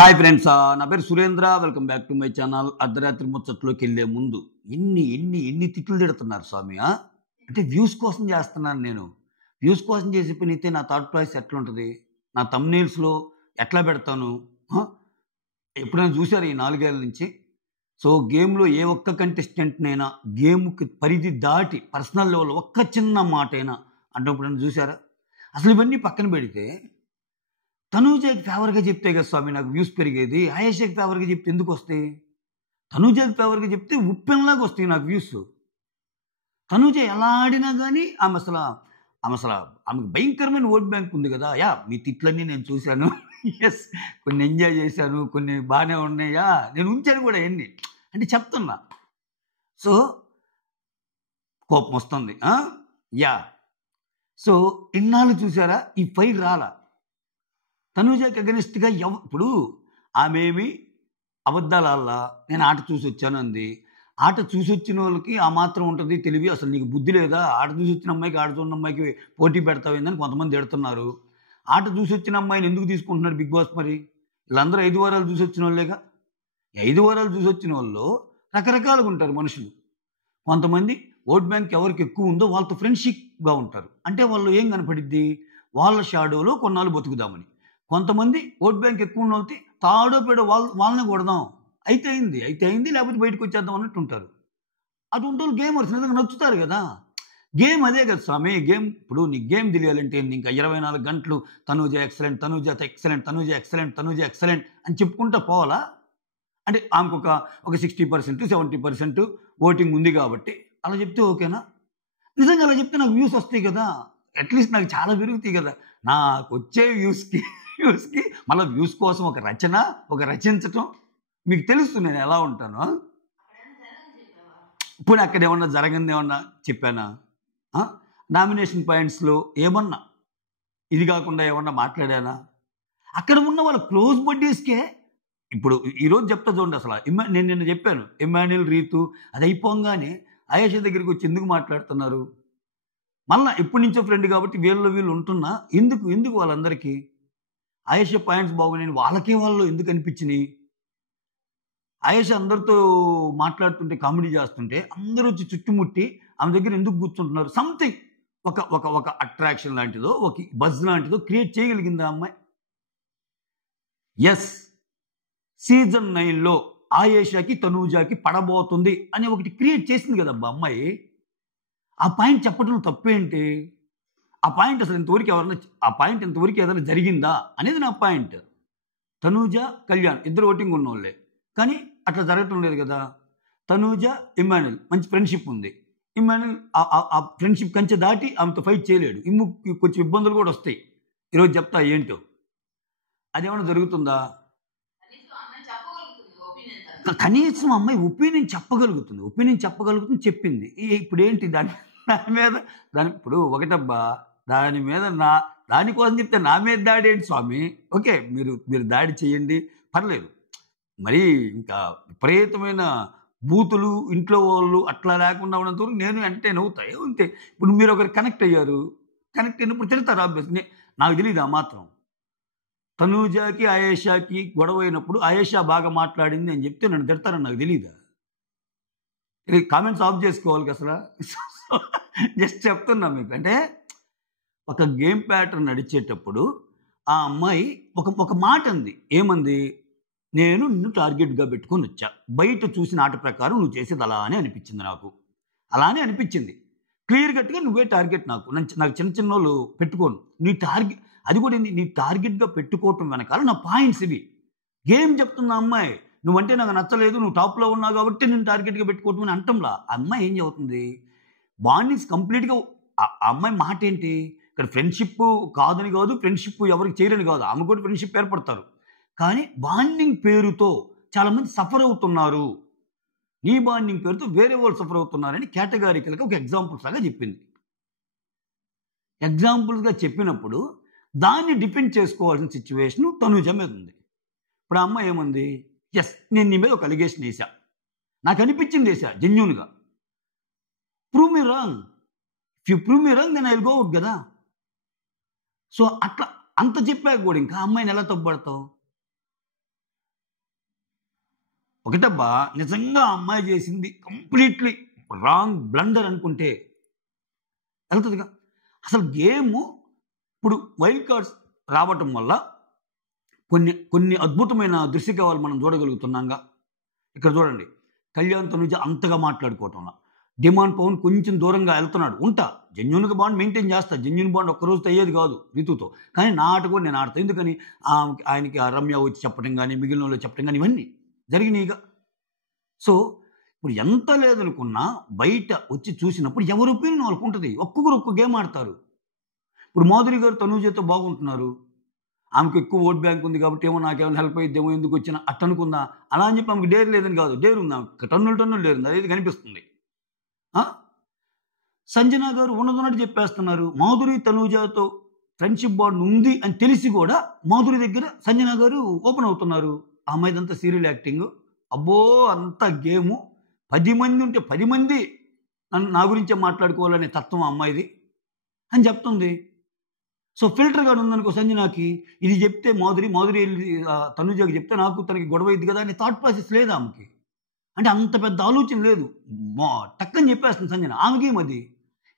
Hi friends, నా పేరు Surendra. Welcome back to my channel. అర్ధరాత్రి ముచ్చట్లోకి వెళ్ళే ముందు ఎన్ని తిట్లు తిడుతున్నారు స్వామి. అంటే వ్యూస్ కోసం చేస్తున్నాను నేను. వ్యూస్ కోసం చేసే పని అయితే నా థాట్ ప్రాసెస్ ఎట్లుంటుంది, నా థంబ్నెయిల్స్లో ఎట్లా పెడతాను. ఆ? ఎప్పుడైనా చూసారు ఈ 4 ఏళ్ళ నుంచి? సో గేమ్లో ఏ ఒక్క కంటెస్టెంట్నైనా గేమ్కి పరిధి దాటి పర్సనల్ లెవెల్ ఒక్క చిన్న మాట అయినా అంటే ఎప్పుడైనా చూసారా? అసలు ఇవన్నీ పక్కన పెడితే తనూజకి ఫేవర్గా చెప్తే కదా స్వామి నాకు వ్యూస్ పెరిగేది. ఆయేషకి ఫేవర్గా చెప్తే ఎందుకు వస్తాయి? తనూజకి ఫేవర్గా చెప్తే ఉప్పెనలాగా వస్తాయి నాకు వ్యూస్. తనూజ ఎలా ఆడినా కానీ ఆమె అసలు ఆమెకు భయంకరమైన ఓట్ బ్యాంక్ ఉంది కదా. మీ తిట్లన్నీ నేను చూశాను. ఎస్, కొన్ని ఎంజాయ్ చేశాను, కొన్ని బాగానే ఉన్నాయా, నేను ఉంచాను కూడా ఎన్ని అంటే చెప్తున్నా. సో కోపం వస్తుంది. యా సో ఇన్నాళ్ళు చూసారా ఈ ఫైర్ రాలా తనూజకి అగెనిస్ట్గా. ఇప్పుడు ఆమెమి అబద్ధాలల్లా నేను ఆట చూసి వచ్చాను అంది. ఆట చూసి వచ్చిన వాళ్ళకి ఆ మాత్రం ఉంటుంది తెలివి. అసలు నీకు బుద్ధి లేదా? ఆట చూసి వచ్చిన అమ్మాయికి ఆడుతున్న అమ్మాయికి పోటీ పెడతావేందని కొంతమంది ఎడుతున్నారు. ఆట చూసి వచ్చిన అమ్మాయిని ఎందుకు తీసుకుంటున్నారు బిగ్ బాస్? మరి వీళ్ళందరూ 5 వారాలు చూసి వచ్చిన వాళ్ళేగా. 5 వారాలు చూసి వచ్చిన వాళ్ళు రకరకాలుగా ఉంటారు మనుషులు. కొంతమంది ఓట్ బ్యాంక్ ఎవరికి ఎక్కువ ఉందో వాళ్ళతో ఫ్రెండ్షిప్గా ఉంటారు. అంటే వాళ్ళు ఏం కనపడిద్ది, వాళ్ళ షాడోలో కొన్నాళ్ళు బతుకుదామని. కొంతమంది ఓట్ బ్యాంక్ ఎక్కువ ఉన్న వాళ్ళకి తాడో పేడో వాళ్ళని కొడదాం, అయితే అయింది లేకపోతే బయటకు వచ్చేద్దాం అన్నట్టు ఉంటారు. అటువంటి వాళ్ళు గేమర్స్ నిజంగా నచ్చుతారు కదా. గేమ్ అదే కదా స్వామి. గేమ్ ఇప్పుడు నీకు గేమ్ తెలియాలంటే ఇంకా 24 గంటలు Tanuja excellent, Tanuja excellent, Tanuja excellent, Tanuja excellent అని చెప్పుకుంటా పోవాలా? అంటే ఆమెకు ఒక 60%, 70% ఓటింగ్ ఉంది కాబట్టి అలా చెప్తే ఓకేనా? నిజంగా అలా చెప్తే నాకు వ్యూస్ వస్తాయి కదా. అట్లీస్ట్ నాకు చాలా పెరుగుతాయి కదా. నాకు వచ్చే వ్యూస్కి మళ్ళీ వ్యూస్ కోసం ఒక రచించటం మీకు తెలుస్తుంది నేను ఎలా ఉంటానో. ఇప్పుడు అక్కడ ఏమన్నా జరగంది ఏమన్నా చెప్పానా? నామినేషన్ పాయింట్స్లో ఏమన్నా ఇది కాకుండా ఏమన్నా మాట్లాడానా? అక్కడ ఉన్న వాళ్ళ క్లోజ్ బడ్డీస్కే ఇప్పుడు ఈరోజు చెప్తా చూడండి. అసలు నేను నిన్న చెప్పాను, ఇమ్మాన్యుల్, రీతు అది అయిపోగానే ఆయేష దగ్గరికి వచ్చి ఎందుకు మాట్లాడుతున్నారు? మళ్ళీ ఎప్పటి నుంచో ఫ్రెండ్ కాబట్టి వీళ్ళు ఉంటున్నా ఎందుకు వాళ్ళందరికీ ఆయేష పాయింట్స్ బాగున్నాయని వాళ్ళు ఎందుకు అనిపించినాయి? ఆయేష అందరితో మాట్లాడుతుంటే కామెడీ చేస్తుంటే అందరూ వచ్చి చుట్టుముట్టి ఆమె దగ్గర ఎందుకు కూర్చుంటున్నారు? సంథింగ్ ఒక అట్రాక్షన్ లాంటిదో ఒక బజ్ లాంటిదో క్రియేట్ చేయగలిగింది ఆ అమ్మాయి. ఎస్, సీజన్ 9లో ఆయేషకి తనూజకి పడబోతుంది అని ఒకటి క్రియేట్ చేసింది కదబ్బా అమ్మాయి. ఆ పాయింట్ చెప్పడంలో తప్పేంటి? ఆ పాయింట్ అసలు ఇంతవరకు ఏదైనా జరిగిందా అనేది నా పాయింట్. తనూజ, కళ్యాణ్ ఇద్దరు ఓటింగ్ ఉన్నోళ్ళే, కానీ అట్లా జరగటం లేదు కదా. తనూజ, ఇమ్మాన్యుల్ మంచి ఫ్రెండ్షిప్ ఉంది. ఇమ్మాన్యుల్ ఆ ఫ్రెండ్షిప్ కంచె దాటి ఆమెతో ఫైట్ చేయలేడు. కొంచెం ఇబ్బందులు కూడా వస్తాయి. ఈరోజు చెప్తా ఏంటో. అదేమన్నా జరుగుతుందా? కనీసం అమ్మాయి ఒపీనియన్ చెప్పగలుగుతుంది, చెప్పింది. ఇప్పుడు ఏంటి దాని మీద ఇప్పుడు ఒకటబ్బా, దానికోసం చెప్తే నా మీద దాడి ఏంటి స్వామి? ఓకే, మీరు దాడి చేయండి, పర్లేదు. మరి ఇంకా విపరీతమైన బూతులు ఇంట్లో వాళ్ళు అట్లా లేకుండా ఉన్నంత వరకు నేను ఎంటర్టైన్ అవుతాయి అంతే. ఇప్పుడు మీరు ఒకరు కనెక్ట్ అయినప్పుడు తిడతారు ఆబ్వియస్లీ. నాకు తెలియదు ఆ మాత్రం. తనూజకి ఆయేషకి గొడవ అయినప్పుడు ఆయేష బాగా మాట్లాడింది అని చెప్తే నన్ను తిడతారని నాకు తెలియదా? ఇది కామెంట్స్ ఆఫ్ చేసుకోవాలి అసలు. జస్ట్ చెప్తున్నా మీకు. అంటే ఒక గేమ్ ప్యాటర్న్ నడిచేటప్పుడు ఆ అమ్మాయి ఒక మాట అంది. ఏమంది? నేను నిన్ను టార్గెట్గా పెట్టుకొని వచ్చా, బయట చూసిన ఆట ప్రకారం నువ్వు చేసేది అలానే అనిపించింది, నాకు అలానే అనిపించింది. క్లియర్ కట్గా నువ్వే టార్గెట్. నాకు చిన్న వాళ్ళు పెట్టుకోను. నీ టార్గెట్ అది కూడా నీ టార్గెట్గా పెట్టుకోవటం వెనకాల నా పాయింట్స్ ఇవి. గేమ్ చెప్తున్న అమ్మాయి నువ్వంటే నాకు నచ్చలేదు, నువ్వు టాప్లో ఉన్నావు కాబట్టి నేను టార్గెట్గా పెట్టుకోవటం అని అంటంలా. ఆ అమ్మాయి ఏం చెబుతుంది? బాండింగ్స్ కంప్లీట్గా ఆ అమ్మాయి మాట ఏంటి? ఇక్కడ ఫ్రెండ్షిప్ కాదని కాదు, ఫ్రెండ్షిప్ ఎవరికి చేయరని కాదు, ఆమె కూడా ఫ్రెండ్షిప్ ఏర్పడతారు. కానీ బాండింగ్ పేరుతో చాలామంది సఫర్ అవుతున్నారు. నీ బాండింగ్ పేరుతో వేరే వాళ్ళు సఫర్ అవుతున్నారని కేటగారికల్గా ఒక ఎగ్జాంపుల్స్ లాగా చెప్పింది. ఎగ్జాంపుల్స్గా చెప్పినప్పుడు దాన్ని డిఫెండ్ చేసుకోవాల్సిన సిచ్యువేషన్ తనూజ మీద ఉంది. ఇప్పుడు ఆ అమ్మాయి ఏముంది? ఎస్, నేను నీ మీద ఒక అలిగేషన్ వేసా, నాకు అనిపించింది వేసా జెన్యూన్గా. Prove me wrong. If you prove me wrong then I will go out కదా. సో అట్లా అంత చెప్పాక కూడా ఇంకా అమ్మాయిని ఎలా తప్పుపడతావు? ఒకటబ్బా, నిజంగా ఆ అమ్మాయి చేసింది కంప్లీట్లీ రాంగ్ బ్లండర్ అనుకుంటే వెళ్తుందిగా. అసలు గేము ఇప్పుడు వైల్డ్ కార్డ్స్ రావటం వల్ల కొన్ని కొన్ని అద్భుతమైన దృశ్యకావాలు మనం చూడగలుగుతున్నాంగా. ఇక్కడ చూడండి, కళ్యాణ్ తనుజ అంతగా మాట్లాడుకోవటంలో డిమాండ్ పవన్ కొంచెం దూరంగా వెళ్తున్నాడు. ఉంటా, జెన్యున్గా బాండ్ మెయింటైన్ చేస్తా. జెన్యున్ బాండ్ ఒక్క రోజుతో అయ్యేది కాదు రీతుతో, కానీ నా ఆట కూడా నేను ఆడతాను. ఎందుకని ఆయనకి ఆ రమ్య వచ్చి చెప్పడం కానీ, మిగిలిన వాళ్ళు చెప్పడం కానీ ఇవన్నీ జరిగినాయిగా. సో ఇప్పుడు ఎంత లేదనుకున్నా బయట వచ్చి చూసినప్పుడు ఎవరి ఒపీనియన్ వాళ్ళకు ఉంటుంది. ఒక్కొక్కరు ఒక్క గేమ్ ఆడతారు. ఇప్పుడు మాధురి గారు తనూజతో బాగుంటున్నారు, ఆమెకు ఎక్కువ ఓట్ బ్యాంక్ ఉంది కాబట్టి ఏమో నాకేమైనా హెల్ప్ అయిద్దేమో, ఎందుకు వచ్చినా అట్ట అనుకుందా. అలా అని చెప్పి ఆమెకు డేర్ లేదని కాదు, డేర్ ఉంది ఆమెకు, టన్నులు డేర్ ఉంది, అదేది కనిపిస్తుంది. సంజన గారు ఉన్నదన్నట్టు చెప్పేస్తున్నారు. మాధురి తనూజతో ఫ్రెండ్షిప్ బాండ్ ఉంది అని తెలిసి కూడా మాధురి దగ్గర సంజన గారు ఓపెన్ అవుతున్నారు. ఆ అమ్మాయిదంతా సీరియల్ యాక్టింగ్. అబ్బో అంత గేము. 10 మంది ఉంటే 10 మంది నా గురించే మాట్లాడుకోవాలనే తత్వం ఆ అమ్మాయిది అని చెప్తుంది. సో ఫిల్టర్ గార్డ్ ఉందనుకో సంజనాకి, ఇది చెప్తే మాధురి వెళ్ళి తనుజకి చెప్తే నాకు తనకి గొడవ అయింది కదా అని థాట్ ప్రాసెస్ లేదు ఆమెకి. అంటే అంత పెద్ద ఆలోచన లేదు, టక్కని చెప్పేస్తుంది సంజన. ఆమె గేమ్ అది.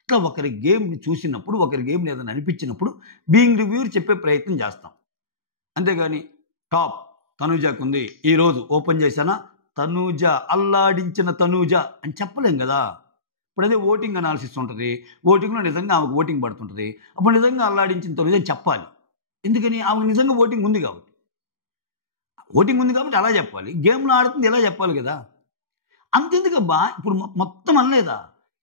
ఇట్లా ఒకరి గేమ్ని చూసినప్పుడు, ఒకరి గేమ్ లేదని అనిపించినప్పుడు బీయింగ్ రివ్యూర్ చెప్పే ప్రయత్నం చేస్తాం. అంతేగాని టాప్ తనూజకు ఉంది, ఈరోజు ఓపెన్ చేశానా తనూజ అల్లాడించిన తనూజ అని చెప్పలేం కదా. ఇప్పుడు అదే ఓటింగ్ అనాలిసిస్ ఉంటుంది, ఓటింగ్లో నిజంగా ఆమెకు ఓటింగ్ పడుతుంటుంది, అప్పుడు నిజంగా అల్లాడించిన తనూజ అని చెప్పాలి. ఎందుకని ఆమెకు నిజంగా ఓటింగ్ ఉంది కాబట్టి. అలా చెప్పాలి. గేమ్లో ఆడుతుంది ఎలా చెప్పాలి కదా. అంతెందుకబ్బా, ఇప్పుడు మొత్తం అనలేదా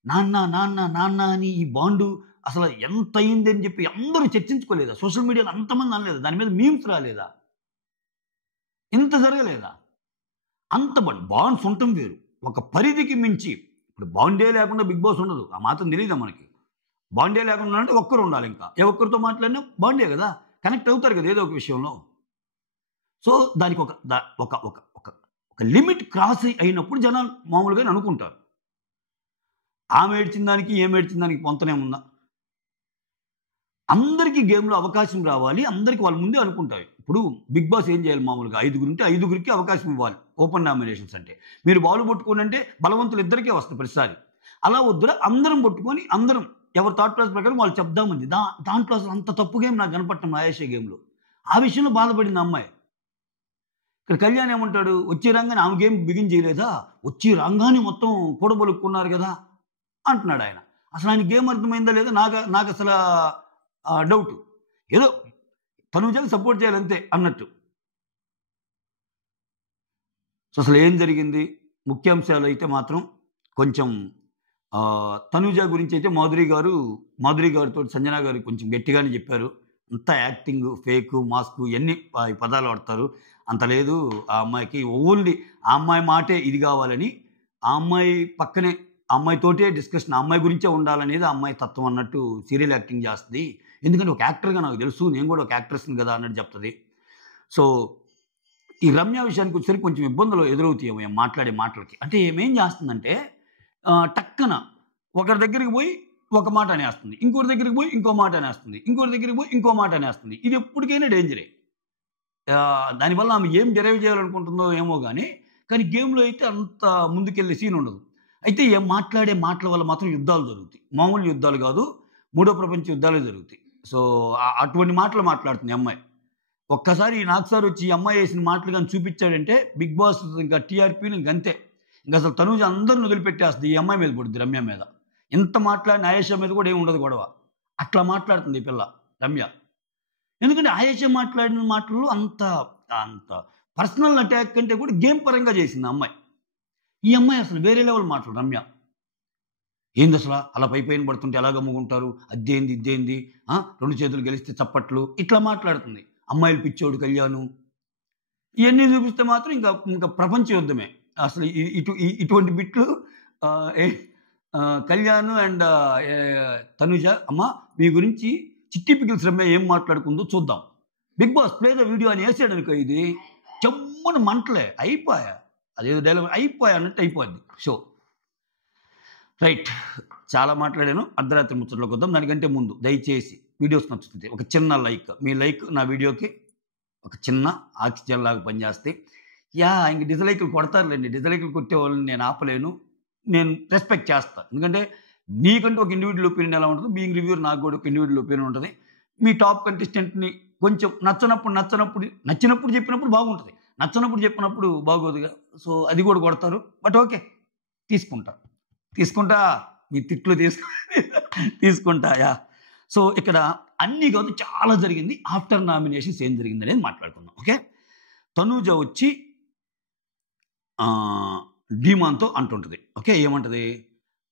నాన్న నాన్న నాన్న అని ఈ బాండు అసలు ఎంత అయింది అని చెప్పి అందరూ చర్చించుకోలేదా? సోషల్ మీడియాలో అంతమంది అనలేదా? దాని మీద మీమ్స్ రాలేదా? ఇంత జరగలేదా? అంత బాండ్స్ ఉండటం వేరు, ఒక పరిధికి మించి. ఇప్పుడు బాండే లేకుండా బిగ్ బాస్ ఉండదు, ఆ మాత్రం తెలియదా మనకి. బాండే లేకుండా అంటే ఒక్కరు ఉండాలి, ఇంకా ఏ ఒక్కరితో మాట్లాడినా బాండే కదా, కనెక్ట్ అవుతారు కదా ఏదో ఒక విషయంలో. సో దానికి ఒక లిమిట్ క్రాస్ అయినప్పుడు జనాలు మామూలుగానే అనుకుంటారు. ఆమె ఏడ్చిన దానికి ఏడ్చిన దానికి పొంతనేముందా? అందరికీ గేమ్లో అవకాశం రావాలి, అందరికీ వాళ్ళ ముందే అనుకుంటారు. ఇప్పుడు బిగ్ బాస్ ఏం చేయాలి, మామూలుగా 5 ఉంటే 5కి అవకాశం ఇవ్వాలి ఓపెన్ నామినేషన్స్ అంటే. మీరు బాల్ పట్టుకుని అంటే బలవంతులు ఇద్దరికే వస్తుంది ప్రతిసారి. అలా వద్దురా, అందరం పట్టుకొని అందరం ఎవరు థాట్ ప్రాసెస్ ప్రకారం వాళ్ళు చెప్దామంది. దాంట్లో అసలు అంత తప్పు గేమ్ నాకు కనపడటం ఆయేషే గేమ్లో. ఆ విషయంలో బాధపడింది అమ్మాయి. ఇక్కడ కళ్యాణ్ ఏమంటాడు, వచ్చే రంగానే ఆమె గేమ్ బిగిన్ చేయలేదా, వచ్చి రంగాన్ని మొత్తం కూడబలుక్కున్నారు కదా అంటున్నాడు ఆయన. అసలు ఆయన గేమ్ అర్థమైందా లేదా నాకు అసలు డౌట్. ఏదో తనూజకి సపోర్ట్ చేయాలంతే అన్నట్టు. సో అసలు ఏం జరిగింది, ముఖ్యాంశాలు అయితే మాత్రం కొంచెం తనూజ గురించి అయితే మాధురి గారితో సంజన గారు కొంచెం గట్టిగానే చెప్పారు. అంతా యాక్టింగ్, ఫేక్, మాస్క్ ఇవన్నీ పదాలు వాడతారు. అంత లేదు ఆ అమ్మాయికి, ఓన్లీ ఆ అమ్మాయి మాటే ఇది కావాలని, ఆ అమ్మాయి పక్కనే ఆ అమ్మాయితోటే డిస్కషన్, ఆ అమ్మాయి గురించే ఉండాలనేది ఆ అమ్మాయి తత్వం అన్నట్టు సీరియల్ యాక్టింగ్ చేస్తుంది. ఎందుకంటే ఒక యాక్టర్గా నాకు తెలుసు, నేను కూడా ఒక యాక్ట్రెస్ని కదా అన్నట్టు చెప్తుంది. సో ఈ రమ్య విషయానికి వచ్చేసరికి కొంచెం ఇబ్బందులు ఎదురవుతాయేమో మాట్లాడే మాటలకి. అంటే ఏమేం చేస్తుందంటే టక్కన ఒకరి దగ్గరికి పోయి ఒక మాట అనేస్తుంది, ఇంకోటి దగ్గరికి పోయి ఇంకో మాట అనేస్తుంది, ఇంకోటి దగ్గరికి పోయి ఇంకో మాట అనేస్తుంది. ఇది ఎప్పటికైనా డేంజరే. దానివల్ల ఆమె ఏం డెరైవ్ చేయాలనుకుంటుందో ఏమో కానీ గేమ్లో అయితే అంత ముందుకెళ్ళే సీన్ ఉండదు. అయితే మాట్లాడే మాటల వల్ల మాత్రం యుద్ధాలు జరుగుతాయి. మామూలు యుద్ధాలు కాదు, 3వ ప్రపంచ యుద్ధాలే జరుగుతాయి. సో అటువంటి మాటలు మాట్లాడుతుంది అమ్మాయి. ఒక్కసారి నాకుసారి వచ్చి ఈ అమ్మాయి వేసిన మాటలు కానీ చూపించాడంటే బిగ్ బాస్ ఇంకా టీఆర్పీలు ఇంకంతే. ఇంకా అసలు తనూజ అందరిని వదిలిపెట్టేస్తుంది, ఈ అమ్మాయి మీద పడుద్ది, రమ్య మీద. ఎంత మాట్లాడిన ఆయేషా మీద కూడా ఏమి ఉండదు గొడవ. అట్లా మాట్లాడుతుంది ఈ పిల్ల రమ్య. ఎందుకంటే ఆయేషా మాట్లాడిన మాటలు అంత పర్సనల్ అటాక్ కంటే కూడా గేమ్ పరంగా చేసింది అమ్మాయి. ఈ అమ్మాయి అసలు వేరే లెవెల్ మాటలు రమ్య. ఏంది అసలు అలా పైన పడుతుంటే ఎలా గమ్ముకుంటారు, అద్దేంది ఇద్దేంది, 2 చేతులు గెలిస్తే చప్పట్లు, ఇట్లా మాట్లాడుతుంది. అమ్మాయిలు పిచ్చోడు కళ్యాణు ఇవన్నీ చూపిస్తే మాత్రం ఇంకా ప్రపంచ యుద్ధమే. అసలు ఇటువంటి బిట్లు కళ్యాణ్ అండ్ తనుజ అమ్మ మీ గురించి చిట్టి పికిల్స్ రమ్య ఏం మాట్లాడుకుందో చూద్దాం, Bigg Boss play the video అని వేసాడు అనుకో, ఇది చెమ్మన మంటలే అయిపోయా, అదేదో డైలాగ్ అయిపోయా అన్నట్టు అయిపోద్ది షో. రైట్, చాలా మాట్లాడాను. అర్ధరాత్రి ముచ్చట్లోకి వద్దాం. దానికంటే ముందు దయచేసి వీడియోస్ నచ్చుతుంది ఒక చిన్న లైక్, మీ లైక్ నా వీడియోకి ఒక చిన్న ఆక్సిజన్ లాగా పనిచేస్తే. ఇంక డిజలైకులు కొడతారులేండి. డిజలైకులు కొట్టే వాళ్ళని నేను ఆపలేను. నేను రెస్పెక్ట్ చేస్తా. ఎందుకంటే నీకంటూ ఒక ఇండివిడ్యువల్ ఒపీనియన్ ఎలా ఉంటదో, బీయింగ్ రివ్యూవర్ నాకు కూడా ఒక ఇండివిడ్యువల్ ఒపీనియన్ ఉంటది. మీ టాప్ కంటెస్టెంట్‌ని కొంచెం నచ్చినప్పుడు చెప్పినప్పుడు బాగుంటది. నచ్చనప్పుడు చెప్పినప్పుడు బాగోదుగా. సో, అది కూడా కొడతారు. But okay. తీసుకుంటా. తీసుకుంటా. మీ తిట్లు తీసుకుంటా. సో, ఇక్కడ అన్నీ కాదు చాలా జరిగింది. ఆఫ్టర్ నామినేషన్స్ ఏం జరిగిందనేది మాట్లాడుకుందాం. ఓకే. తనూజ వచ్చి ధీమాన్‌తో అంటుంటది. ఓకే. ఏమంటది?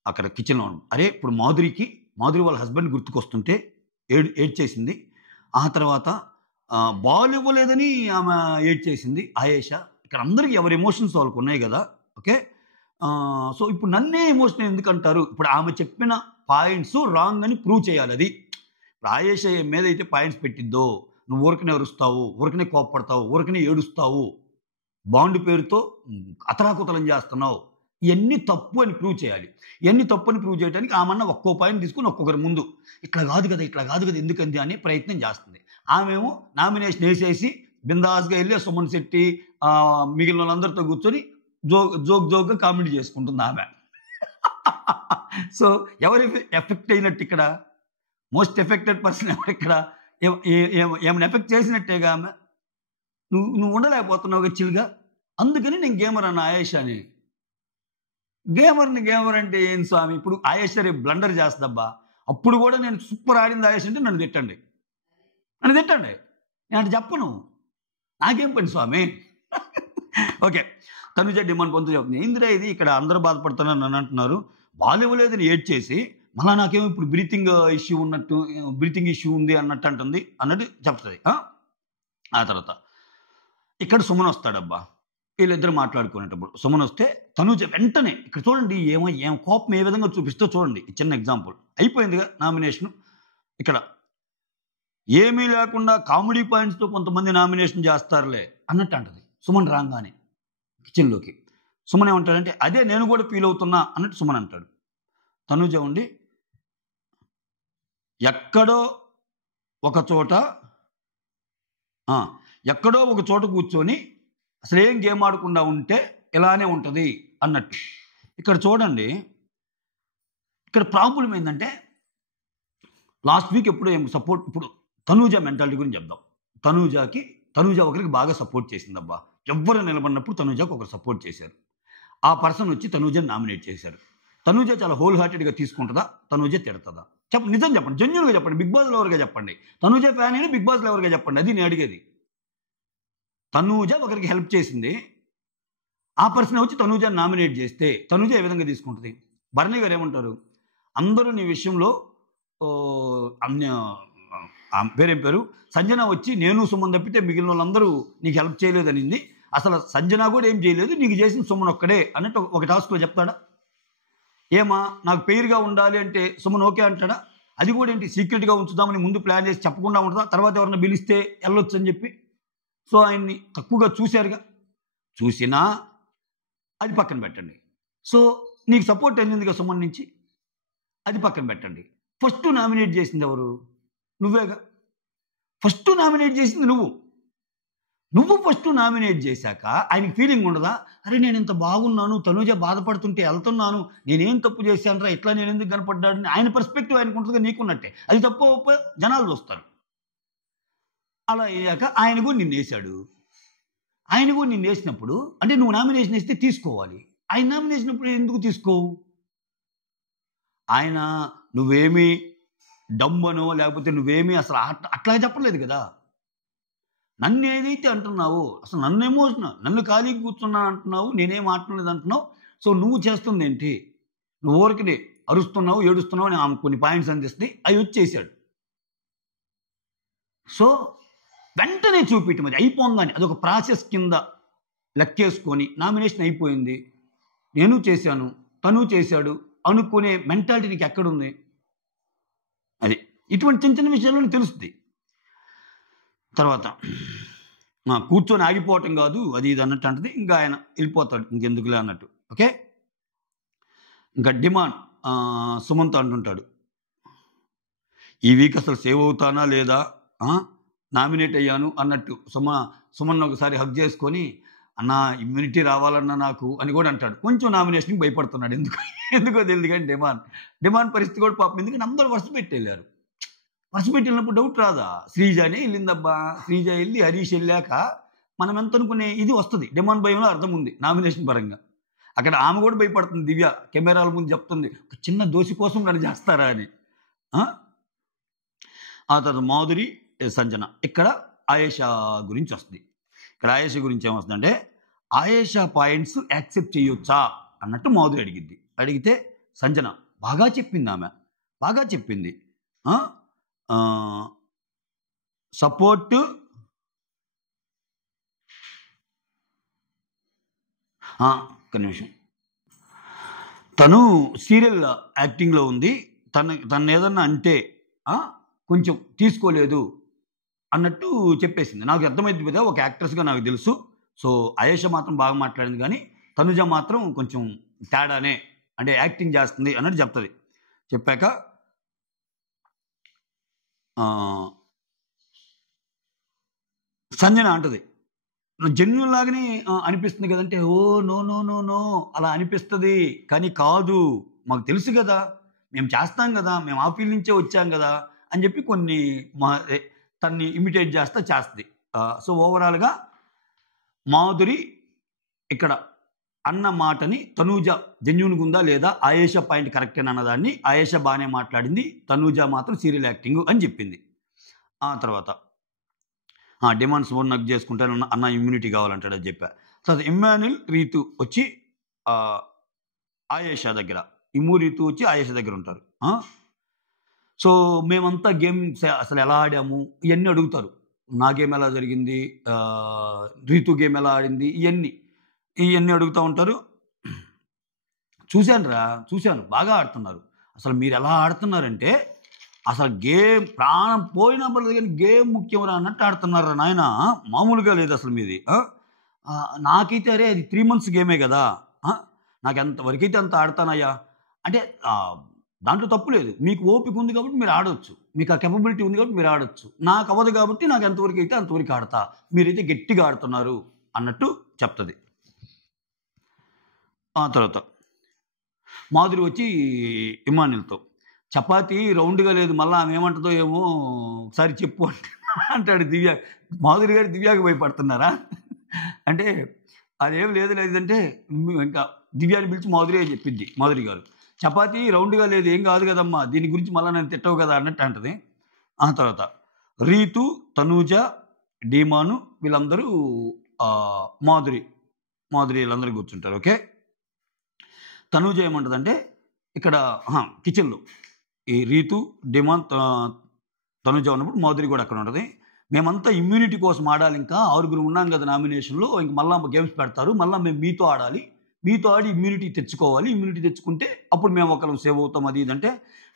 అక్కడ కిచెన్‌లో అరే! ఇప్పుడు మాధురి వాళ్ళ హస్బెండ్ గుర్తుకొస్తుంటే ఏడ్చేసింది. ఆ తర్వాత బాల్ ఇవ్వలేదని ఆమె ఏడ్చేసింది ఆయేషా. ఇక్కడ అందరికి ఎవరి ఎమోషన్స్ వాళ్ళకున్నాయి గదా! ఓకే. సో, ఇప్పుడు నన్నే ఎమోషనల్ ఎందుకంటారు? ఇప్పుడు ఆమె చెప్పిన పాయింట్స్ రాంగ్ అని ప్రూవ్ చేయాలది. ఇప్పుడు ఆయేషా మీదైతే పాయింట్స్ పెట్టిద్దో, నువ్వు ఊరకనే అరుస్తావు, ఊరకనే కోప్పడతావు, ఊరకనే ఏడుస్తావు, బాండ్ పేరుతో అతలాకుతలం చేస్తున్నావు. ఇయన్నీ తప్పు అని ప్రూవ్ చేయాలి. ఇయన్నీ తప్పు అని ప్రూవ్ చేయడానికి ఆమన్న ఒక్కో పాయింట్ తీసుకొని ఒక్కొక్కరి ముందు ఇట్లా కాదు కదా ఎందుకంది అనే ప్రయత్నం చేస్తుంది. ఆమెమో నామినేషన్ ఏసేసి బిందాస్‌గా ఎళ్లి సుమన్ శెట్టి మిగిలిన వాళ్ళందరితో కూర్చొని జోక్‌గా కామెడీ చేసుకుంటుంది ఆమె. సో, ఎవరు ఎఫెక్ట్ అయినట్టు ఇక్కడ? మోస్ట్ ఎఫెక్టెడ్ పర్సన్ ఎవరిక్కడ? ఏమైనా ఎఫెక్ట్ చేసినట్టేగా ఆమె. నువ్వు ఉండలేకపోతున్నావుగా చిల్‌గా. అందుకని నేను గేమర్ అన్న ఆయేషాని. గేమర్ అంటే ఏం స్వామి? ఇప్పుడు ఆయేషా రేపు బ్లండర్ చేస్తదబ్బా. అప్పుడు కూడా నేను సూపర్ ఆడింది ఆయేషా అంటే నన్ను తిట్టండి. నేను అటు చెప్పను. నాకేం పని స్వామి? ఓకే. తనుజ డిమాండ్ పొందుతూ చెప్తుంది. ఏందిరా ఇది ఇక్కడ అందరూ బాధపడుతున్నారని నన్ను అంటున్నారు. బాల్ ఇవ్వలేదని ఏడ్చేసి మళ్ళా నాకేమో ఇప్పుడు బ్రీతింగ్ ఇష్యూ ఉంది అన్నట్టు చెప్తుంది. ఆ తర్వాత ఇక్కడ సుమన్ వస్తాడబ్బా. వీళ్ళిద్దరు మాట్లాడుకునేటప్పుడు సుమన్ వస్తే తనుజ వెంటనే ఇక్కడ చూడండి ఏం కోపం ఏ విధంగా చూపిస్తో చూడండి. చిన్న ఎగ్జాంపుల్. అయిపోయిందిగా నామినేషన్. ఇక్కడ ఏమీ లేకుండా కామెడీ పాయింట్స్తో కొంతమంది నామినేషన్ చేస్తారులే అన్నట్టు అంటది సుమన్ రాగానే కిచెన్లోకి. సుమన్ ఏమంటాడంటే అదే నేను కూడా ఫీల్ అవుతున్నా అన్నట్టు సుమన్ అంటాడు. తనుజ ఉండి ఎక్కడో ఒక చోట కూర్చొని అసలు ఏం గేమ్ ఆడకుండా ఉంటే ఇలానే ఉంటుంది అన్నట్టు. ఇక్కడ చూడండి, ఇక్కడ ప్రాబ్లం ఏంటంటే లాస్ట్ వీక్ ఎప్పుడో సపోర్ట్ ఇప్పుడు తనూజ మెంటాలిటీ గురించి చెప్దాం. తనూజ ఒకరికి బాగా సపోర్ట్ చేసిందబ్బా. ఎవ్వరు నిలబడినప్పుడు తనూజకు ఒకరు సపోర్ట్ చేశారు. ఆ పర్సన్ వచ్చి తనూజని నామినేట్ చేశారు. తనూజ చాలా హోల్ హార్టెడ్గా తీసుకుంటుందా? తనూజ తిడతదా? నిజం చెప్పండి, జెన్యూన్గా చెప్పండి. బిగ్ బాస్ లవర్గా చెప్పండి. తనూజ ఫ్యాన్ అయినా బిగ్ బాస్ లవర్గా చెప్పండి. అది నేను అడిగేది. తనూజ ఒకరికి హెల్ప్ చేసింది. ఆ పర్సన్ వచ్చి తనూజని నామినేట్ చేస్తే తనూజ ఏ విధంగా తీసుకుంటుంది? భరణి గారు ఏమంటారు? అందరూ నీ విషయంలో పేరేం పేరు సంజన వచ్చి నేను సుమన్ తప్పితే మిగిలిన వాళ్ళందరూ నీకు హెల్ప్ చేయలేదనింది. అసలు సంజన కూడా ఏం చేయలేదు, నీకు చేసిన సుమన్ ఒక్కడే అన్నట్టు ఒక టాస్క్లో చెప్తాడా? ఏమా నాకు పేరుగా ఉండాలి అంటే సుమన్ ఓకే అంటాడా? అది కూడా ఏంటి సీక్రెట్గా ఉంచుదామని ముందు ప్లాన్ చేసి చెప్పకుండా ఉంటుందా? తర్వాత ఎవరన్నా పిలిస్తే వెళ్ళొచ్చు అని చెప్పి. సో, ఆయన్ని తక్కువగా చూసినా అది పక్కన పెట్టండి. సో, నీకు సపోర్ట్ అందిందిగా సుమన్ నుంచి, అది పక్కన పెట్టండి. ఫస్ట్ నామినేట్ చేసింది ఎవరు? నువ్వేగా. ఫస్ట్ నామినేట్ చేసింది నువ్వు ఫస్ట్ నామినేట్ చేశాక ఆయనకి ఫీలింగ్ ఉండదా? అరే నేను ఇంత బాగున్నాను, తనూజ బాధపడుతుంటే వెళ్తున్నాను, నేనేం తప్పు చేశానరా, ఇట్లా నేను ఎందుకు కనపడ్డాడని ఆయన పర్స్పెక్టివ్ ఆయనకు ఉంటుందిగా, నీకున్నట్టే. అది తప్పు జనాలు చూస్తారు. అలా అయ్యాక ఆయన కూడా నిన్ను వేసినప్పుడు అంటే నువ్వు నామినేషన్ వేస్తే తీసుకోవాలి. ఆయన నామినేషన్ ఇప్పుడు ఎందుకు తీసుకోవు? ఆయన నువ్వేమీ డమ్మనో లేకపోతే నువ్వేమీ అసలు అట్లా చెప్పలేదు కదా. నన్ను ఏదైతే అంటున్నావు, అసలు నన్ను ఖాళీకి కూర్చున్నా అంటున్నావు, నేనేం ఆటలేదు అంటున్నావు. సో నువ్వు చేస్తుంది ఏంటి? నువ్వు ఊరికి అరుస్తున్నావు, ఏడుస్తున్నావు అని ఆమె కొన్ని పాయింట్స్ అందిస్తే అవి వచ్చేసాడు. సో వెంటనే చూపించడం అది అయిపోగానే అదొక ప్రాసెస్ కింద లెక్కేసుకొని నామినేషన్ అయిపోయింది, నేను చేశాను, తను చేశాడు అనుకునే మెంటాలిటీ నీకు ఎక్కడుంది? అది ఇటువంటి చిన్న చిన్న విషయాల్లోనే తెలుస్తుంది. తర్వాత కూర్చొని ఆగిపోవటం కాదు అది ఇది అన్నట్టు అంటది. ఇంకా ఆయన వెళ్ళిపోతాడు, ఇంకెందుకులే అన్నట్టు. ఓకే. ఇంకా డిమాండ్ సుమంత్ అంటుంటాడు, ఈ వీక్ అసలు సేవ్ అవుతానా లేదా, నామినేట్ అయ్యాను అన్నట్టు సుమన్ ఒకసారి హగ్ చేసుకొని అన్న ఇమ్యూనిటీ రావాలన్నా నాకు అని కూడా అంటాడు. కొంచెం నామినేషన్కి భయపడుతున్నాడు. ఎందుకో తెలియదు కానీ డిమాండ్ పరిస్థితి కూడా పాపం, ఎందుకంటే అందరూ వరుస పెట్టి వెళ్ళారు. వరుస పెట్టి వెళ్ళినప్పుడు డౌట్ రాదా? శ్రీజానే వెళ్ళిందబ్బా, శ్రీజ వెళ్ళి హరీష్ వెళ్ళాక మనం ఎంత అనుకునే ఇది వస్తుంది. డిమాండ్ భయంలో అర్థం ఉంది నామినేషన్ పరంగా. అక్కడ ఆమె కూడా భయపడుతుంది. దివ్య కెమెరాల ముందు చెప్తుంది, ఒక చిన్న దోషి కోసం నన్ను చేస్తారా అని. ఆ తర్వాత మాధురి, సంజన. ఇక్కడ ఆయేషా గురించి వస్తుంది. ఇక్కడ ఆయేషా గురించి ఏమొస్తుందంటే, ఆయేషా పాయింట్స్ యాక్సెప్ట్ చేయొచ్చా అన్నట్టు మాధురి అడిగితే సంజన బాగా చెప్పింది. ఆమె బాగా చెప్పింది. సపోర్ట్ ఒక్క నిమిషం, తను సీరియల్ యాక్టింగ్లో ఉంది, తను ఏదన్నా అంటే కొంచెం తీసుకోలేదు అన్నట్టు చెప్పేసింది. నాకు అర్థమైంది కదా, ఒక యాక్ట్రెస్గా నాకు తెలుసు. సో ఆయేషా మాత్రం బాగా మాట్లాడింది, కానీ తనుజ మాత్రం కొంచెం తేడానే, అంటే యాక్టింగ్ చేస్తుంది అన్నట్టు చెప్తుంది. చెప్పాక సంజన అంటది, జెన్యున్ లాగానే అనిపిస్తుంది కదంటే, oh no no no no అలా అనిపిస్తుంది, కానీ కాదు, మాకు తెలుసు కదా, మేము చేస్తాం కదా, మేము ఆ ఫీల్డ్ నుంచే వచ్చాం కదా అని చెప్పి కొన్ని తన్ని ఇమిటేట్ చేస్తుంది. సో ఓవరాల్గా మాధురి ఇక్కడ అన్న మాటని తనూజ జెన్యున్గా ఉందా లేదా, ఆయేషా పాయింట్ కరెక్టేనా అన్నదాన్ని ఆయేషా బాగానే మాట్లాడింది, తనూజ మాత్రం సీరియల్ యాక్టింగ్ అని చెప్పింది. ఆ తర్వాత డిమాండ్స్ ఓన్ నగ్ చేసుకుంటాను అన్న ఇమ్యూనిటీ కావాలంటాడు అని చెప్పా. తర్వాత ఇమ్మాన్యుల్, రీతు వచ్చి ఆయేషా దగ్గర, రీతు వచ్చి ఆయేషా దగ్గర ఉంటారు. సో మేమంతా గేమ్ అసలు ఎలా ఆడాము ఇవన్నీ అడుగుతారు. నా గేమ్ ఎలా జరిగింది, రీతు గేమ్ ఎలా ఆడింది, ఇవన్నీ అడుగుతూ ఉంటారు. చూశాను బాగా ఆడుతున్నారు. అసలు మీరు ఎలా ఆడుతున్నారంటే, అసలు గేమ్ ప్రాణం పోయినా పర్లేదు కానీ గేమ్ ముఖ్యం అన్నట్టు ఆడుతున్నారా నాయన, మామూలుగా లేదు అసలు మీది. నాకైతే అరే అది 3 months గేమే కదా, నాకు ఎంతవరకైతే అంత ఆడతానయ్యా అంటే దాంట్లో తప్పు లేదు. మీకు ఓపిక ఉంది కాబట్టి మీరు ఆడవచ్చు, మీకు ఆ కెపబిలిటీ ఉంది కాబట్టి మీరు ఆడవచ్చు. నాకు అవ్వదు కాబట్టి నాకు ఎంతవరకు అయితే అంతవరకు ఆడతా, మీరైతే గట్టిగా ఆడుతున్నారు అన్నట్టు చెప్తుంది. ఆ తర్వాత మాధురి వచ్చి ఇమ్మాన్యుల్తో, చపాతీ రౌండ్గా లేదు, మళ్ళీ ఆమె ఏమంటుందో ఏమో ఒకసారి చెప్పు అంటాడు. మాధురి గారు దివ్యాకి భయపడుతున్నారా అంటే అదేం లేదంటే ఇంకా దివ్యాని పిలిచి మాధురి అని చెప్పింది. మాధురి గారు, చపాతీ రౌండ్గా లేదు, ఏం కాదు కదమ్మా, దీని గురించి మళ్ళీ నేను తిట్టవు కదా అన్నట్టు అంటది. ఆ తర్వాత రీతు, తనూజ, డీమాను వీళ్ళందరూ మాధురి వీళ్ళందరూ కూర్చుంటారు. ఓకే, తనూజ ఏమంటుందంటే ఇక్కడ కిచెన్లో ఈ రీతు, డిమాన్, తనూజ ఉన్నప్పుడు మాధురి కూడా అక్కడ ఉంటుంది. మేమంతా ఇమ్యూనిటీ కోసం ఆడాలి, ఇంకా 6 ఉన్నాం కదా నామినేషన్లో, ఇంక మళ్ళీ గేమ్స్ పెడతారు, మళ్ళీ మేము మీతో ఆడాలి, మీతో ఆడి ఇమ్యూనిటీ తెచ్చుకోవాలి, ఇమ్యూనిటీ తెచ్చుకుంటే అప్పుడు మేము ఒకరు సేవ్ అవుతాం అది ఇదంటే,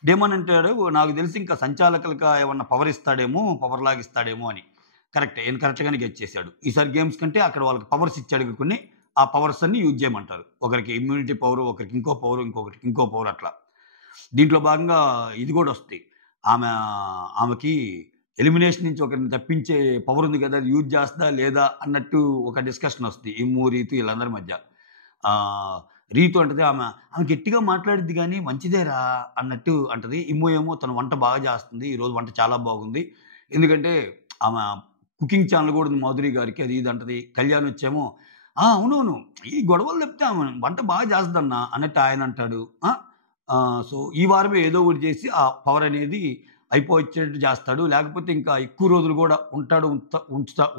డేమన్ అంటాడు నాకు తెలిసి ఇంకా సంచాలకులుగా ఏమన్నా పవర్ ఇస్తాడేమో, పవర్ లాగిస్తాడేమో అని. కరెక్ట్గానే గెట్ చేశాడు. ఈసారి గేమ్స్ కంటే అక్కడ వాళ్ళకి పవర్స్ ఇచ్చాడు కొన్ని, ఆ పవర్స్ అన్ని యూజ్ చేయమంటారు. ఒకరికి ఇమ్యూనిటీ పవర్, ఒకరికి ఇంకో పవర్, ఇంకొకరికి ఇంకో పవర్, అట్లా. దీంట్లో భాగంగా ఇది కూడా వస్తాయి. ఆమెకి ఎలిమినేషన్ నుంచి ఒకరిని తప్పించే పవర్ ఉంది కదా, అది యూజ్ చేస్తుందా లేదా అన్నట్టు ఒక డిస్కషన్ వస్తుంది రీతు వీళ్ళందరి మధ్య. రీతు అంటది ఆమె గట్టిగా మాట్లాడిద్ది కానీ మంచిదేరా అన్నట్టు అంటది. ఏమో తన వంట బాగా చేస్తుంది, ఈరోజు వంట చాలా బాగుంది, ఎందుకంటే ఆమె కుకింగ్ ఛానల్ కూడా ఉంది మాధురి గారికి, అది ఇది అంటది. కళ్యాణ్ వచ్చేమో అవునవును ఈ గొడవలు చెప్తే ఆమె వంట బాగా చేస్తుందన్న అన్నట్టు ఆయన అంటాడు. సో ఈ వారమే ఏదో ఒకటి చేసి ఆ పవర్ అనేది అయిపోయేటట్టు చేస్తాడు, లేకపోతే ఇంకా ఎక్కువ రోజులు కూడా